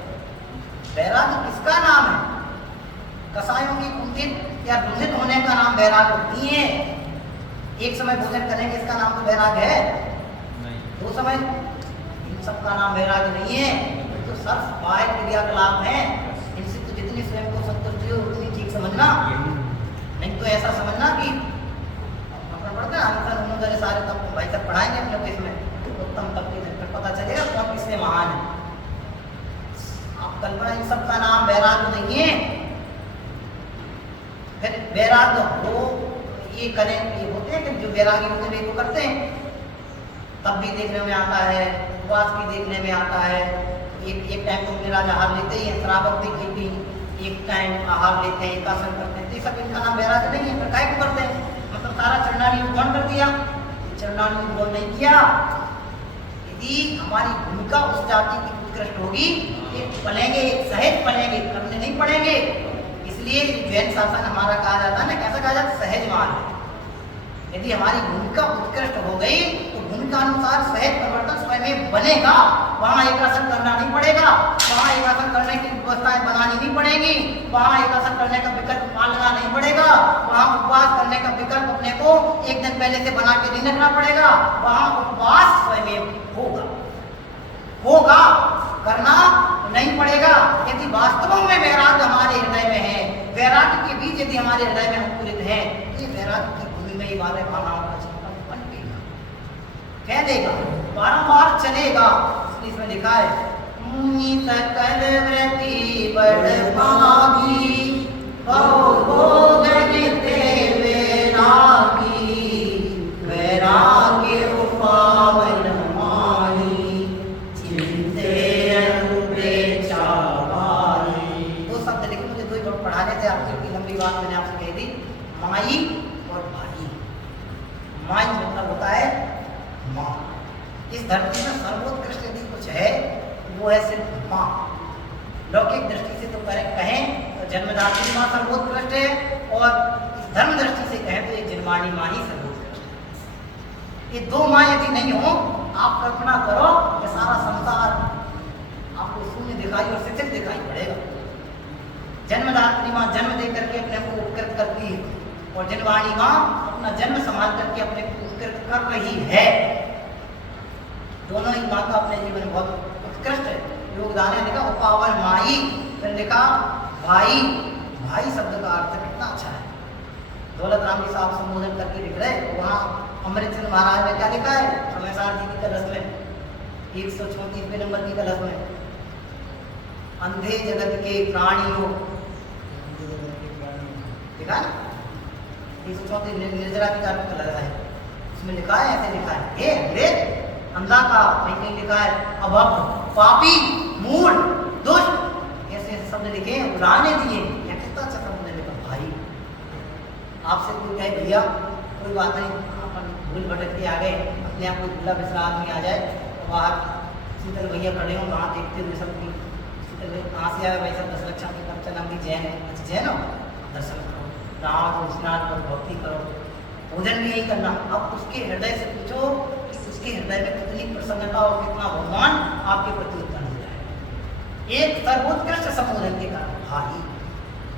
वैराग्य किसका नाम है? कसायों की कुंठित या रुधित होने का नाम वैराग्य नहीं है। एक समय भोजन करेंगे इसका नाम तो वैराग्य है, दो समय, इन सब का नाम वैराग्य नहीं है। तो सर्व बाह्य क्रियाकलाप है, इनसे तो जितनी स्वयं को संतुष्टि हो उतनी ठीक समझना, नहीं तो ऐसा समझना कि अपना पढ़ते हैं हम सारे तब भाई तक पढ़ाएंगे अपने को इसमें उत्तम तब के फिर पता चलेगा कौन किससे महान है। आप कल्पना, इन सब का नाम वैराग्य नहीं है। फिर वैराग्य हो ये करें, ये होते हैं कि जो वैरागी होते हैं वो करते हैं, तब भी देखने में आता है, उपवास भी देखने में आता है। एक टाइम तो निराज आहार लेते ही हैं, श्रावक भी एक टाइम आहार लेते हैं, एकासन करते हैं, तो सब इनका नाम वैराग्य नहीं है। फिर काय को करते हैं? मतलब सारा चरणानी ग्रहण कर दिया, चरणानी ग्रहण नहीं किया। यदि हमारी भूमिका उस जाति की उत्कृष्ट होगी, एक पलेंगे, एक सहज पलेंगे, करने नहीं पड़ेंगे। इसलिए जैन शासन हमारा कहा जाता है ना, कैसा कहा जाता है? सहज मार्ग। यदि हमारी भूमिका उत्कृष्ट हो गई तो भूमिका अनुसार सहज परिवर्तन स्वयं बनेगा। वहाँ एकासन करना नहीं पड़ेगा, वहाँ एकासन करने की व्यवस्थाएं बनानी नहीं पड़ेगी, वहाँ एकासन करने का विकल्प पालना नहीं पड़ेगा, वहाँ उपवास करने का विकल्प अपने को एक दिन पहले से बना के नहीं रखना पड़ेगा। वहाँ उपवास स्वयं होगा, करना नहीं पड़ेगा। यदि वास्तव में वैराग्य हमारे हृदय में है, वैराग्य के बीज यदि हमारे हृदय में अंकुरित है, तो ये वैराग्य की भूमि में ही बारह भावनाओं का चिंतन पनपेगा, कह देगा, बारंबार चलेगा। इसमें लिखा है, सकल वृत्ति बड़ भागी, बहु भोग नित्य वैरागी, वैराग्य उपावन माही, चिंते अनुप्रेक्षा भारी। दो शब्द लिखे, मुझे दो ही पढ़ाने थे आपसे, इतनी लंबी बात मैंने आपसे कह दी। माई और भाई। माई मतलब होता है माँ। इस धरती में सर्वोत्कृष्ट यदि कुछ है वो है सिर्फ माँ। लौकिक दृष्टि से तो कहें तो जन्मदात्री माँ सर्वोत्कृष्ट है, और इस धर्म दृष्टि से कहें तो ये जन्मानी माँ ही सर्वोत्कृष्ट है। ये दो माँ यदि नहीं हो, आप कल्पना करो ये सारा संसार आपको शून्य दिखाई और शिथिल दिखाई पड़ेगा। जन्मदात्री माँ जन्म दे करके अपने को उत्कृत करती है, और जन्मवाणी माँ अपना जन्म संभाल करके अपने को उत्कृत कर रही है। दोनों ही माँ का अपने जीवन में बहुत उत्कृष्ट योगदान है। लिखा उपावन माई, फिर लिखा भाई। भाई शब्द का अर्थ कितना अच्छा है। दौलत राम जी साहब संबोधन करके लिख रहे, वहाँ अमृतचंद महाराज ने क्या लिखा है? समय जी की कलश में 134वें नंबर की कलश में, अंधे जगत के प्राणियों, लिखा है 134 निर्जरा की कार्य कलश है, उसमें लिखा है, ऐसे लिखा है, हे अंग्रेज अंधा का, नहीं लिखा है अभक्त, पापी, मूढ़, दुष्ट, ऐसे शब्द लिखे, उड़ाने दिए। कितना अच्छा शब्द लिखा भाई। आपसे कोई कहे भैया कोई बात नहीं, अपन भूल भटक के आ गए, अपने आप को भूला बिसरा आदमी आ जाए, तो बाहर शीतल भैया खड़े हों, वहाँ देखते हुए सब शीतल भैया कहाँ से आए भाई? सब 10 लक्ष्य के कब चला भी जैन है। अच्छा जैन हो, दर्शन करो, नहाओ, स्नान करो, भक्ति करो, भोजन भी यही करना। अब उसके हृदय से पूछो उसके हृदय में कितनी प्रसन्नता और कितना भगवान आपके प्रति उत्पन्न हो जाए। एक सर्वोत्कृष्ट संबोधन के कारण भाई।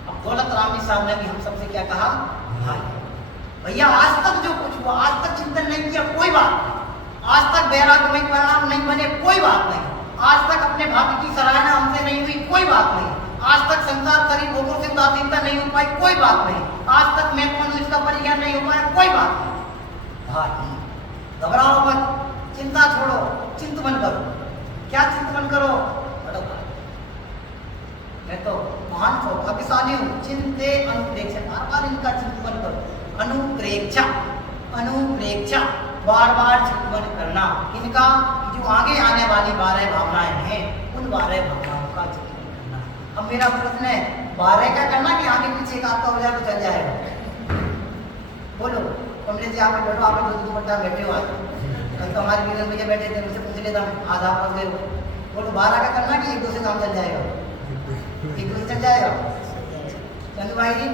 अब दौलत राम जी साहब ने भी हम सबसे क्या कहा? भाई। भैया आज तक जो कुछ हुआ, आज तक चिंतन नहीं किया, कोई बात नहीं। आज तक वैराग्य में परिणाम नहीं बने, कोई बात नहीं। आज तक अपने भाग्य की सराहना हमसे नहीं हुई, कोई बात नहीं। आज तक संसार शरीर भोगों से उदासीनता नहीं हो पाई, कोई बात नहीं। आज तक मैं कौन हूं इसका परिज्ञान नहीं हो पाया, कोई बात नहीं। भाई घबराओ मत, चिंता छोड़ो, चिंतन करो। क्या चिंतन करो? मैं तो महान सौभाग्यशाली हूँ। चिंते अनुप्रेक्षा, बार बार इनका चिंतन करो। अनुप्रेक्षा, अनुप्रेक्षा, बार बार चिंतन करना। इनका जो आगे आने वाली 12 भावनाएं हैं, उन 12 भावनाओं का चिंतन करना। अब मेरा प्रश्न है, 12 का करना कि आगे पीछे का आपका हो जाए तो चल जाएगा? बोलो। कमरे से आप बैठो, आप दो दुपट्टा बैठे हो, आज कल तो हमारे बीच भैया बैठे थे, मुझसे पूछ लेता हूँ आज आप पढ़ गए हो। बोलो 12 का करना कि एक दो से काम चल जाएगा? एक दो से चल जाएगा। चंदू भाई जी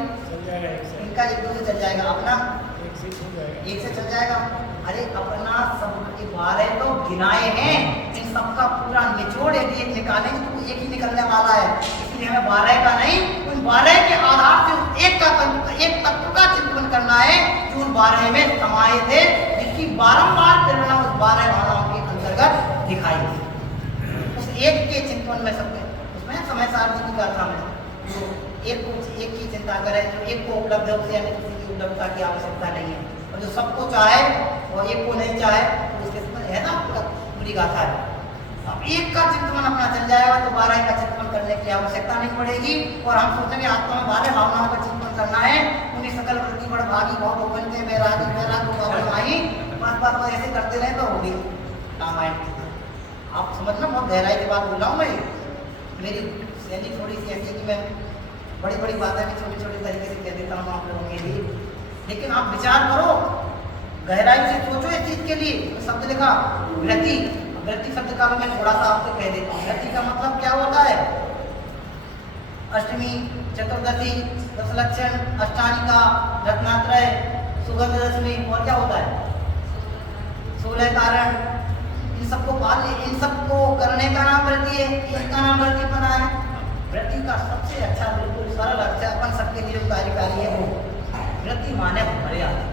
इनका एक दो से चल जाएगा, अपना एक से चल जाएगा। अरे अपना सब 12 तो गिनाए हैं, इन सबका पूरा निचोड़ यदि निकालेंगे तो एक ही निकलने वाला है। इसलिए हमें 12 का नहीं, उन 12 के आधार से उस एक तत्व का चिंतन करना है जो उन 12 में समाये थे, जिसकी बारंबार प्रेरणा उस 12 भावनाओं के अंतर्गत दिखाई दी। उस एक के चिंतन में सबके उसमें समय सार जी की गाथा में जो एक की चिंता करे, जो एक को उपलब्ध है उसे अन्य किसी की उपलब्धता की आवश्यकता नहीं है, और जो सबको चाहे और एक को नहीं चाहे तो उसके है ना पूरी गाथा है। अब एक का चिंतन अपना चल जाएगा तो 12 का चिंतन करने की आवश्यकता नहीं पड़ेगी, और हम सोचेंगे आत्मा में 12 भावनाओं का चिंतन करना है, उन्हीं सकल वृत्ति बड़ भागी बहुत ओपन थे बैरागी बैरागी बात ऐसे करते रहे तो होगी रामायण। आप समझना बहुत गहराई की बात बोल रहा हूँ मैं, मेरी शैली थोड़ी सी ऐसी कि मैं बड़ी बड़ी बातें भी छोटी छोटी तरीके से कह देता हूँ आप लोगों के लिए, लेकिन आप विचार करो, गहराई से सोचो इस चीज के लिए। शब्द लिखा वृत्ति, वृत्ति शब्द का भी मैं थोड़ा सा आपसे कह देता हूँ। वृत्ति का मतलब क्या होता है? अष्टमी, चतुर्दशी, दशलक्षण, अष्टानिका, रत्नात्रय, सुगंध रश्मि, और क्या होता है 16 कारण। इन सबको करने का नाम वृत्ति है, इसका नाम वृत्ति बना है। वृत्ति का सबसे अच्छा बिल्कुल सरल अक्षर अपन सबके लिए कार्यकारी है वो वृत्ति माने मर्यादा।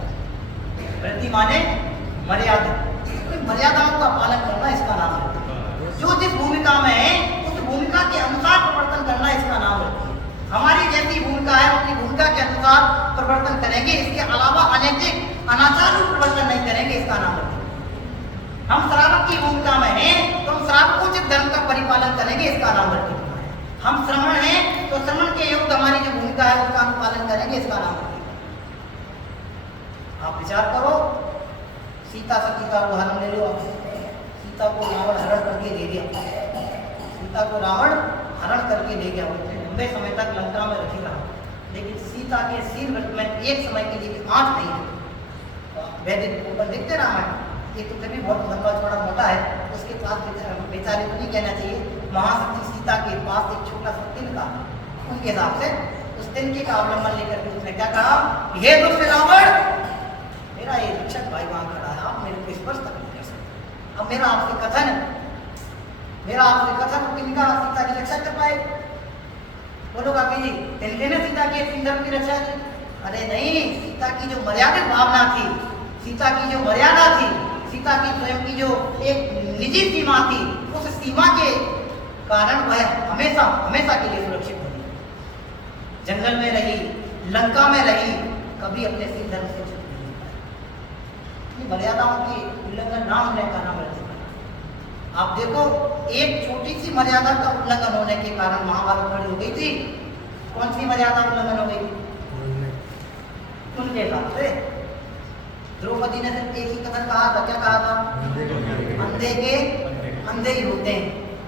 वृत्ति माने मर्यादा, मर्यादाओं का पालन करना इसका नाम है। जो जिस भूमिका में है उस भूमिका के अनुसार प्रवर्तन करना इसका नाम है। हमारी जैसी भूमिका है अपनी भूमिका के अनुसार प्रवर्तन करेंगे, इसके अलावा अनैतिक अनाचार प्रवर्तन नहीं करेंगे, इसका नाम है। हम श्रावक की भूमिका में हैं तो हम श्रावकोचित धर्म का परिपालन करेंगे, इसका नाम है। हम श्रमण हैं तो श्रमण के युक्त हमारी जो भूमिका है उसका अनुपालन करेंगे, इसका नाम है। आप विचार करो, सीता सती का उदाहरण ले लो। सीता को रावण हरण करके ले गया, सीता को रावण हरण करके ले गया, लंबे समय तक लंका में रखी रहा, लेकिन सीता के सिर में एक समय के लिए आंच नहीं है। वैदिक ऊपर देखते रामायण, एक तो कभी बहुत लंबा चौड़ा मोटा है, उसके पास बेचारे को नहीं कहना चाहिए, महाशक्ति सीता के पास एक छोटा सा तिनका, उनके हिसाब से उस तिनके का अवलंबन लेकर के उसने क्या कहा, हे दुष्ट रावण, मेरा ये रक्षक भाई वहां खड़ा है, आप मेरे को स्पर्श तक नहीं कर सकते। अब मेरा आपसे कथन तिनका सीता की रक्षा कर पाए? बोलो काकी जी, तिनके ने सीता की सिंधर्म की रक्षा की? अरे नहीं, सीता की जो मर्यादित भावना थी, सीता की जो मर्यादा थी, सीता की स्वयं की जो एक निजी सीमा थी, उस सीमा के कारण वह हमेशा हमेशा के लिए सुरक्षित रही, जंगल में रही, लंका में रही, कभी अपने सिख धर्म से छूट नहीं। मर्यादाओं की उल्लंघन ना होने का नाम है। आप देखो, एक छोटी सी मर्यादा का उल्लंघन होने के कारण महाभारत खड़ी हो गई थी। कौन सी मर्यादा उल्लंघन हो गई? उनके हिसाब से द्रौपदी ने सिर्फ एक ही कथन कहा था, क्या कहा था? अंधे के अंधे ही होते हैं।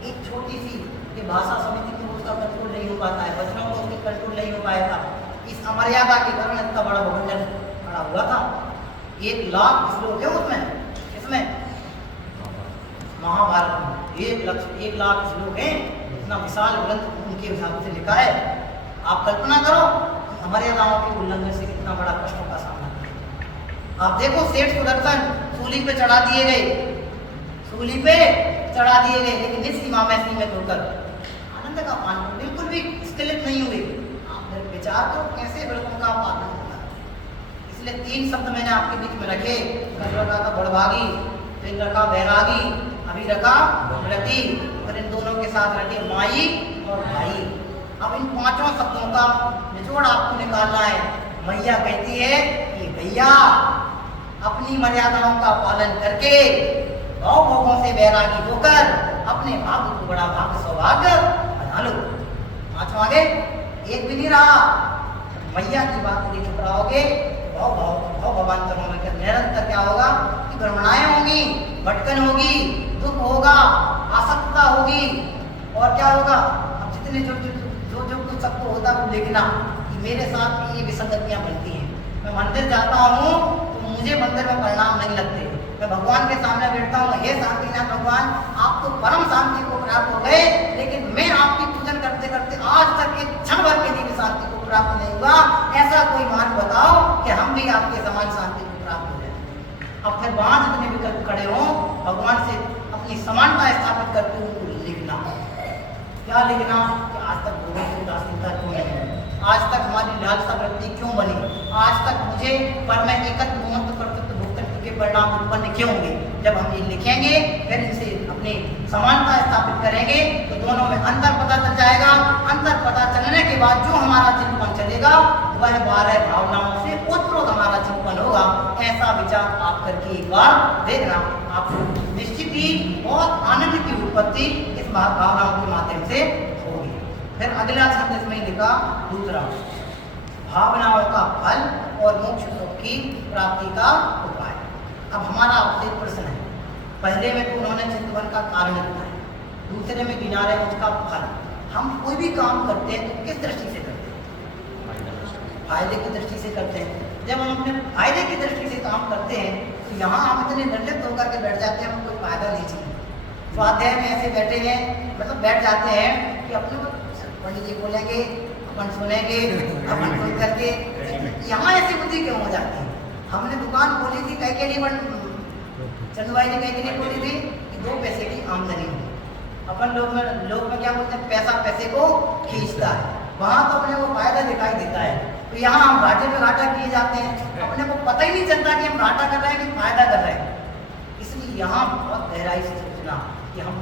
एक छोटी सी ये भाषा समिति में उसका कंट्रोल नहीं हो पाता है, वचनों को उसकी कंट्रोल नहीं हो पाया था। इस अमर्यादा के कारण इतना बड़ा भवंजन खड़ा हुआ था। 1 लाख श्लोक है उसमें, इसमें महाभारत में 1 लाख श्लोक है, इतना विशाल ग्रंथ उनके हिसाब से लिखा है। आप कल्पना करो अमर्यादाओं के उल्लंघन से कितना बड़ा कष्टों का सामना करें। आप देखो, सेठ सुदर्शन सूली पे चढ़ा दिए गए, सूली पे चढ़ा दिए गए, लेकिन इस सीमा में सीमित होकर आनंद का पान बिल्कुल भी स्खलित नहीं हुए। आप विचार करो कैसे व्रतों का पालन होता है। इसलिए 3 शब्द मैंने आपके बीच में रखे, रखा था बड़भागी, फिर रखा बैरागी, अभी रखा व्रती, और इन दोनों के साथ रखे माई और भाई। अब इन 5 शब्दों का निचोड़ आपको निकालना है। मैया कहती है कि भैया अपनी मर्यादाओं का पालन करके भाव भोगों से बैरागी होकर अपने भाग्य को बड़ा भाग्य सौभाग्य बना लो। 5वां आगे एक भी नहीं रहा। मैया की बात नहीं चुप रहोगे, भाव भगवान कर्म में निरंतर क्या होगा कि भ्रमणाएं होंगी, भटकन होगी, दुख होगा, आसक्तता होगी, और क्या होगा, अब जितने जो कुछ सबको होता है वो देखना कि मेरे साथ ये विसंगतियां बनती हैं। मैं मंदिर जाता हूँ तो मुझे मंदिर में परिणाम नहीं लगते, मैं भगवान के सामने बैठता हूँ, हे शांतिनाथ भगवान आप तो परम शांति को प्राप्त हो गए, लेकिन मैं आपकी पूजन करते करते आज तक एक क्षण भर के लिए भी शांति को प्राप्त नहीं हुआ। ऐसा कोई मार्ग बताओ कि हम भी आपके समान शांति को प्राप्त हो जाए। अब फिर वहां जितने विकल्प खड़े हों, भगवान से अपनी समानता स्थापित करते हुए लिखना। क्या लिखना कि आज तक भगवान की उदासीनता क्यों नहीं, आज तक हमारी लालसा वृत्ति क्यों बनी, आज तक मुझे पर मैं एकत्र मोहन कर्तृत्व भोक्तृत्व के परिणाम उत्पन्न क्यों होंगे। जब हम ये लिखेंगे फिर इनसे अपनी समानता स्थापित करेंगे तो दोनों में अंतर पता चल जाएगा। अंतर पता चलने के बाद जो हमारा चिंतन चलेगा वह 12 भावनाओं से उत्प्रोत हमारा चिंतन होगा। ऐसा विचार आप करके एक बार देखना, आपको निश्चित ही बहुत आनंद की उत्पत्ति इस भावनाओं के माध्यम से होगी। फिर अगला छंद इसमें लिखा दूसरा, भावनाओं का फल और मोक्ष सुख की प्राप्ति का उपाय। अब हमारा आपसे प्रश्न है, पहले में तो उन्होंने चिंतन का कारण बताया, दूसरे में गिना रहे उसका फल। हम कोई भी काम करते हैं तो किस दृष्टि से करते हैं? फायदे की दृष्टि से करते हैं। जब हम अपने फायदे की दृष्टि से काम करते हैं तो यहाँ हम इतने निर्लिप्त होकर के बैठ जाते हैं, हमें कोई फायदा नहीं चाहिए। स्वाध्याय में ऐसे बैठे हैं, मतलब बैठ जाते हैं कि अपने पंडित जी बोलेंगे, अपन सुनेंगे, अपन सुन करके यहाँ ऐसी बुद्धि क्यों हो जाती है? हमने दुकान खोली थी, कह के लिए चंदू भाई ने कह के लिए खोली थी कि 2 पैसे की आमदनी हो। अपन लोग में क्या बोलते हैं, पैसा पैसे को खींचता है। वहाँ तो अपने को फायदा दिखाई देता है, तो यहाँ हम घाटे पे घाटा किए जाते हैं, अपने को पता ही नहीं चलता कि हम घाटा कर रहे हैं कि फायदा कर रहे हैं। इसलिए यहाँ बहुत गहराई से सोचना कि हम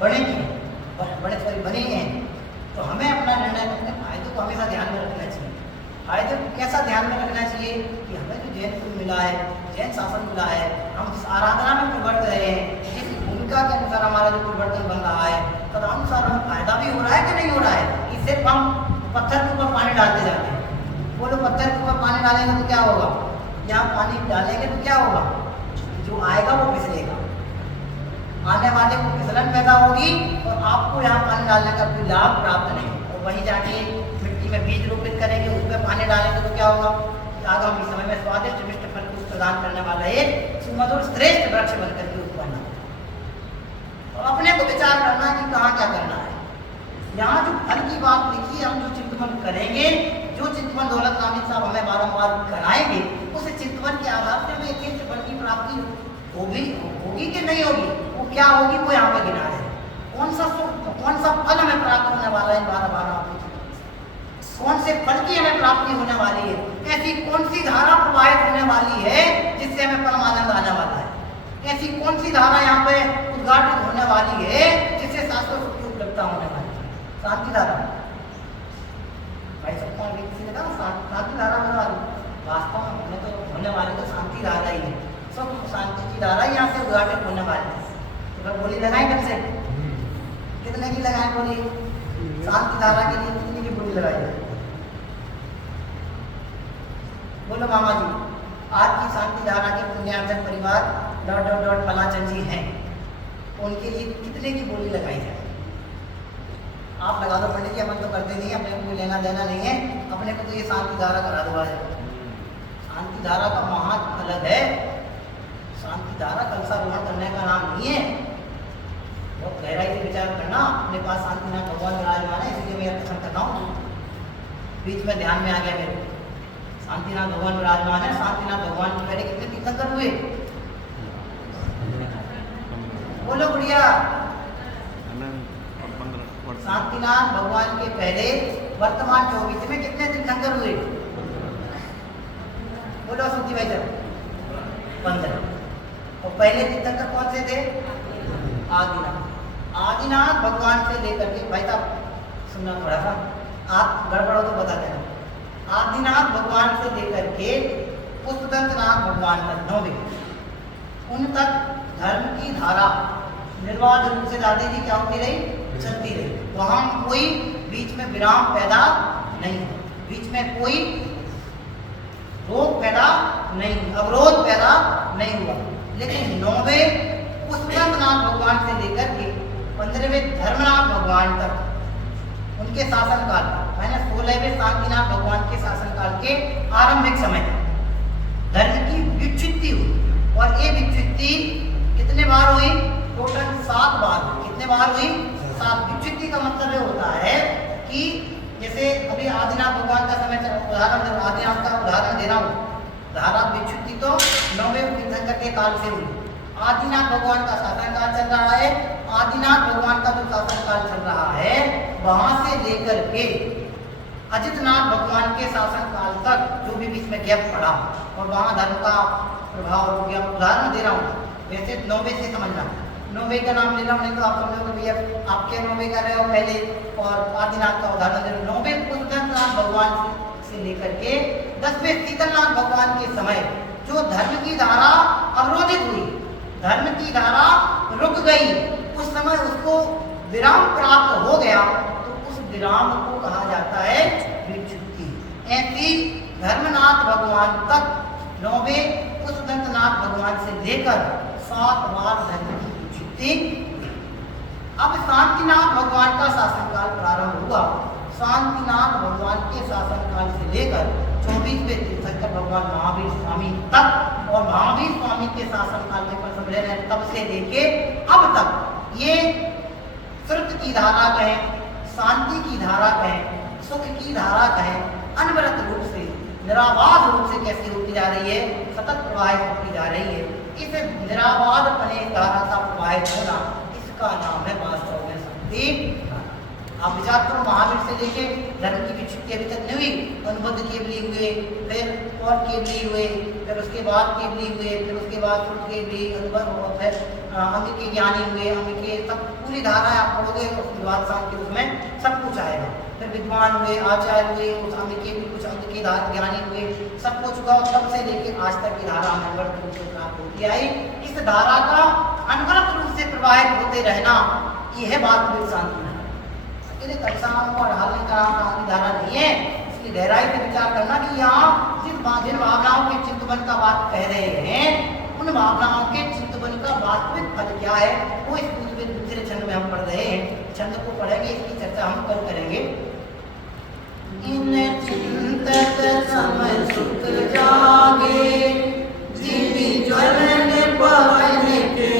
बड़े बने हैं तो हमें अपना निर्णय अपने फायदे को हमेशा ध्यान में रखना चाहिए। फायदे को कैसा ध्यान में रखना चाहिए कि हमें जो जैन कुल मिला है, जैन शासन मिला है, हम जिस आराधना में प्रवर्त रहे हैं, जिस भूमिका के अनुसार हमारा जो परिवर्तन बन रहा है, तदनुसार हमें फायदा भी हो रहा है कि नहीं हो रहा है। कि सिर्फ हम पत्थर के ऊपर पानी डालते जाते हैं, बोलो पत्थर के ऊपर पानी डालेंगे तो क्या होगा, यहाँ पानी डालेंगे तो क्या होगा, जो आएगा वो फिसलेगा, आने वाले को फिसलन पैदा होगी और आपको यहाँ पानी डालने का कोई लाभ प्राप्त नहीं। और वहीं जाके मिट्टी में बीज रोपित करेंगे, उसमें पानी डालेंगे तो क्या होगा, आगामी समय में स्वादिष्ट मिष्ट फल को प्रदान करने वाला एक सुमधुर श्रेष्ठ वृक्ष बनकर के उत्पन्न हो। और अपने को विचार करना कि कहाँ क्या करना है। यहाँ जो फल की बात लिखी है, हम जो चिंतन करेंगे, जो चिंतन दौलत नामी साहब हमें बारंबार कराएंगे, उस चिंतन के आधार से हमें एक फल की प्राप्ति होगी कि नहीं होगी, वो क्या होगी वो यहाँ पे गिना है। कौन सा फल हमें प्राप्त होने वाला है, 12 कौन से फल की हमें प्राप्ति होने वाली है, ऐसी कौन सी धारा प्रवाहित होने वाली है जिससे हमें परम आनंद आने वाला है, ऐसी कौन सी धारा यहाँ पे उद्घाटित होने वाली है जिससे शाश्वत सुख की उपलब्धता होने वाली है। शांति धारा, भाई सबका किसी ने कहा शांति धारा होने वाली, वास्तव में हमें तो होने वाली तो शांति धारा ही है। सब शांति की धारा यहाँ से उद्घाटित होने वाली है। तो बोली लगाएं कब से, कितने की लगाएं बोली, शांति धारा के लिए कितने की बोली लगाई है, बोलो मामा जी। आज की शांति धारा के पुण्यार्जक परिवार ... फलाचंद जी हैं, उनके लिए कितने की बोली लगाई जाए? आप लगा दो पंडित जी, अपन तो करते नहीं, अपने को लेना देना नहीं है, अपने को तो ये शांति धारा करा दो। शांति धारा का महत्व अलग है। शांति धारा कलशारोहण करने का नाम नहीं है। बहुत गहराई से विचार करना, अपने पास शांतिनाथ भगवान विराजमान है, इसलिए मैं कथन कर रहा हूँ, बीच में ध्यान में आ गया मेरे। शांतिनाथ भगवान विराजमान है। शांतिनाथ भगवान के पहले कितने तीर्थंकर हुए, बोलो बढ़िया। शांतिनाथ भगवान के पहले वर्तमान 24 में कितने तीर्थंकर हुए, बोलो सुधी भाई साहब, 15। और पहले तीर्थंकर कौन से थे, आदिनाथ भगवान से लेकर के, भाई साहब सुनना थोड़ा सा, आप गड़बड़ हो तो बता देना। आदिनाथ भगवान से लेकर के पुष्पदंतनाथ भगवान तक 9 उन तक धर्म की धारा निर्बाध रूप से दादी जी क्या होती रही, चलती रही। वहां कोई बीच में विराम पैदा नहीं, बीच में कोई रोग पैदा नहीं, अवरोध पैदा नहीं हुआ। लेकिन 9वें पुष्पदंतनाथ भगवान से लेकर के 15वें धर्मनाथ भगवान तक उनके शासनकाल, मैंने 16वें शांतिनाथ भगवान के शासनकाल के आरंभिक समय धर्म की विच्युति हुई। और ये विच्युति कितने बार हुई, टोटल 7 बार। कितने बार हुई, 7। विच्युति का मतलब ये होता है कि जैसे अभी आदिनाथ भगवान का समय उदाहरण, आदिनाथ का उदाहरण दे रहा हूँ, धारा विच्युति तो 9वें तीर्थंकर के काल से हुई। आदिनाथ भगवान का शासनकाल चल रहा है, आदिनाथ भगवान का जो शासनकाल चल रहा है वहां से लेकर के अजितनाथ भगवान के शासन काल तक जो भी बीच में गैप पड़ा और वहाँ धर्म का प्रभाव हो गया। उदाहरण दे रहा हूँ, वैसे नौवे से समझना, नौवे का नाम ले रहा हूँ, नहीं तो आप समझोगे भैया आप क्या नौवे कर रहे हो पहले, और आदिनाथ का उदाहरण दे रहे हो। नौवे पुष्करनाथ भगवान से लेकर के 10वें शीतलनाथ भगवान के समय जो धर्म की धारा अवरोधित हुई, धर्म की धारा रुक गई, उस समय उसको विराम प्राप्त हो गया, तो उस विराम को कहा जाता है विच्युति। ऐसी धर्मनाथ भगवान तक नौवे पुष्करनाथ भगवान से लेकर 7 बार धर्म की विच्युति हुई। अब शांतिनाथ भगवान का शासनकाल प्रारंभ हुआ। शांतिनाथ भगवान के शासनकाल से लेकर 24वें तीर्थंकर भगवान महावीर स्वामी तक, और महावीर स्वामी के शासनकाल में पर समझ रहे हैं तब से लेके अब तक ये श्रुत की धारा कहें, शांति की धारा कहें, सुख की धारा कहें, अनवरत रूप से निराबाध रूप से कैसी होती जा रही है, सतत प्रवाहित होती जा रही है। इस निराबाध पने धारा का प्रवाहित होना, इसका नाम है वास्तव में शक्ति। आप विचार करो, महावीर से लेके धर्म की विच्युति अभी तक नहीं हुई, अनुबद्ध केवली हुए, फिर और केवली हुए, फिर उसके बाद केवली हुए, फिर उसके बाद श्रुत केवली, अनुबद्ध, फिर अंग के ज्ञानी हुए, अंग के सब पूरी धाराएं आप पढ़ोगे विद्वान शांति के रूप में सब कुछ आएगा। फिर विद्वान हुए, आचार्य हुए, उस अंग के भी कुछ अंग के ज्ञानी हुए, सब कुछ हुआ, और तब से लेकर आज तक की धारा अनवरत रूप से प्राप्त होती आई। इस धारा का अनवरत रूप से प्रवाहित होते रहना, ये है वास्तविक शांति। कक्षाओं को ढालने का नाम धारा नहीं है। इसकी गहराई से विचार करना कि यहाँ जिन भावनाओं के चिंतन का बात कह रहे हैं, उन भावनाओं के चिंतन का वास्तविक फल क्या है, वो इस दूसरे छंद में हम पढ़ रहे हैं। छंद को पढ़ेंगे, इसकी चर्चा हम कल करेंगे। इन चिंतक समय सुख जागे, जिनि ज्वलन पवन के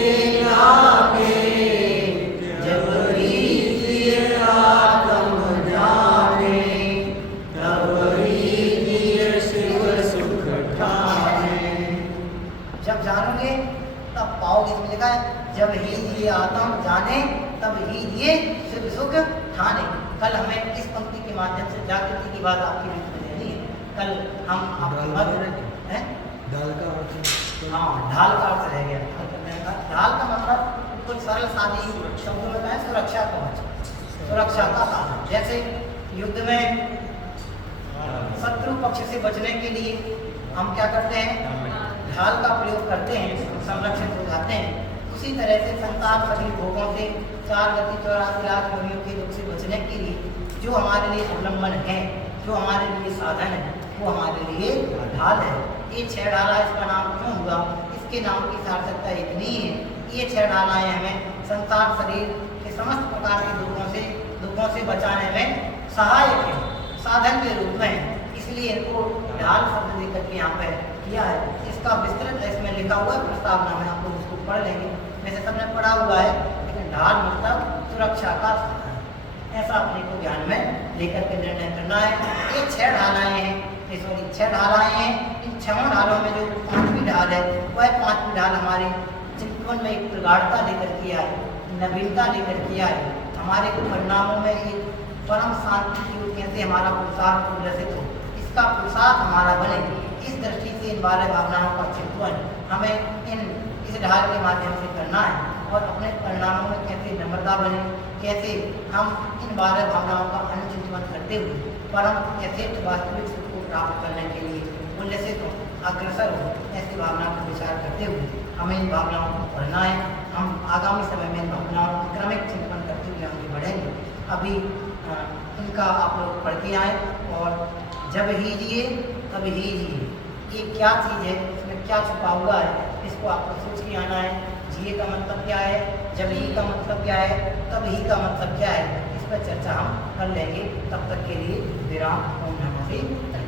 आगे, जब ही ये आत्म जाने तब ही ये सुख सुख ठाने। कल हमें इस पंक्ति के माध्यम से जागृति की बात आपकी बीच में लेनी है। कल हम आपके मत हैं ढाल का अर्थ रह गया। ढाल का मतलब कुछ सरल सादी शब्दों में कहें, सुरक्षा कवच, सुरक्षा का साधन। जैसे युद्ध में शत्रु पक्ष से बचने के लिए हम क्या करते हैं, ढाल का प्रयोग करते हैं, संरक्षित हो जाते हैं। उसी तरह से संसार सभी भोगों से, 4 गति 84 लाख योनियों के दुख से बचने के लिए जो हमारे लिए अवलंबन है, जो हमारे लिए साधन है, वो हमारे लिए ढाल है। ये 6 ढाला इसका नाम क्यों हुआ, इसके नाम की सार्थकता इतनी है, ये 6 ढालाएँ हमें संसार शरीर के समस्त प्रकार के दुखों से बचाने में सहायक है, साधन के रूप में। इसलिए इनको ढाल शब्द देकर के यहाँ पर किया है। इसका विस्तृत इसमें लिखा हुआ है प्रस्तावना में, आपको उसको पढ़ लेंगे। वैसे सबने पढ़ा हुआ है, लेकिन ढाल मतलब सुरक्षा का साधन, ऐसा अपने को ध्यान में लेकर के निर्णय करना है। ये 6 ढालाएँ हैं, सॉरी 6 ढालाएँ हैं। इन 6 ढालों में जो 5वीं ढाल है, वह 5वीं ढाल हमारे चिंतन में एक प्रगाढ़ता लेकर के आए, नवीनता लेकर के आए, हमारे परिणामों में एक परम शांति की ओर कैसे हमारा पुरुषार्थ उल्लसित हो, इसका पुरुषार्थ हमारा बने। इस दृष्टि से इन 12 भावनाओं का चिंतन हमें इस ढाल के माध्यम से करना है, और अपने परिणामों में कैसे नम्रता बने, कैसे हम इन 12 भावनाओं का अनुचिंतन करते हुए परम यथेष्ट वास्तविक सुख को प्राप्त करने के लिए उल्लसित हो, अग्रसर हो, ऐसी भावना पर विचार करते हुए हमें इन भावनाओं को पढ़ना है। हम आगामी समय में इन भावनाओं का क्रमिक चिंतन करते हुए आगे बढ़ेंगे। अभी इनका आप लोग पढ़ के आए, और जब ही जिए तब ही जिए, ये क्या चीज़ है, इसमें क्या छुपा हुआ है, इसको आपको सोच के आना है। जिए का मतलब क्या है, जब ही का मतलब क्या है, तब ही का मतलब क्या है, इस पर चर्चा हम कर लेंगे। तब तक के लिए विराम। ओम नमः शिवाय।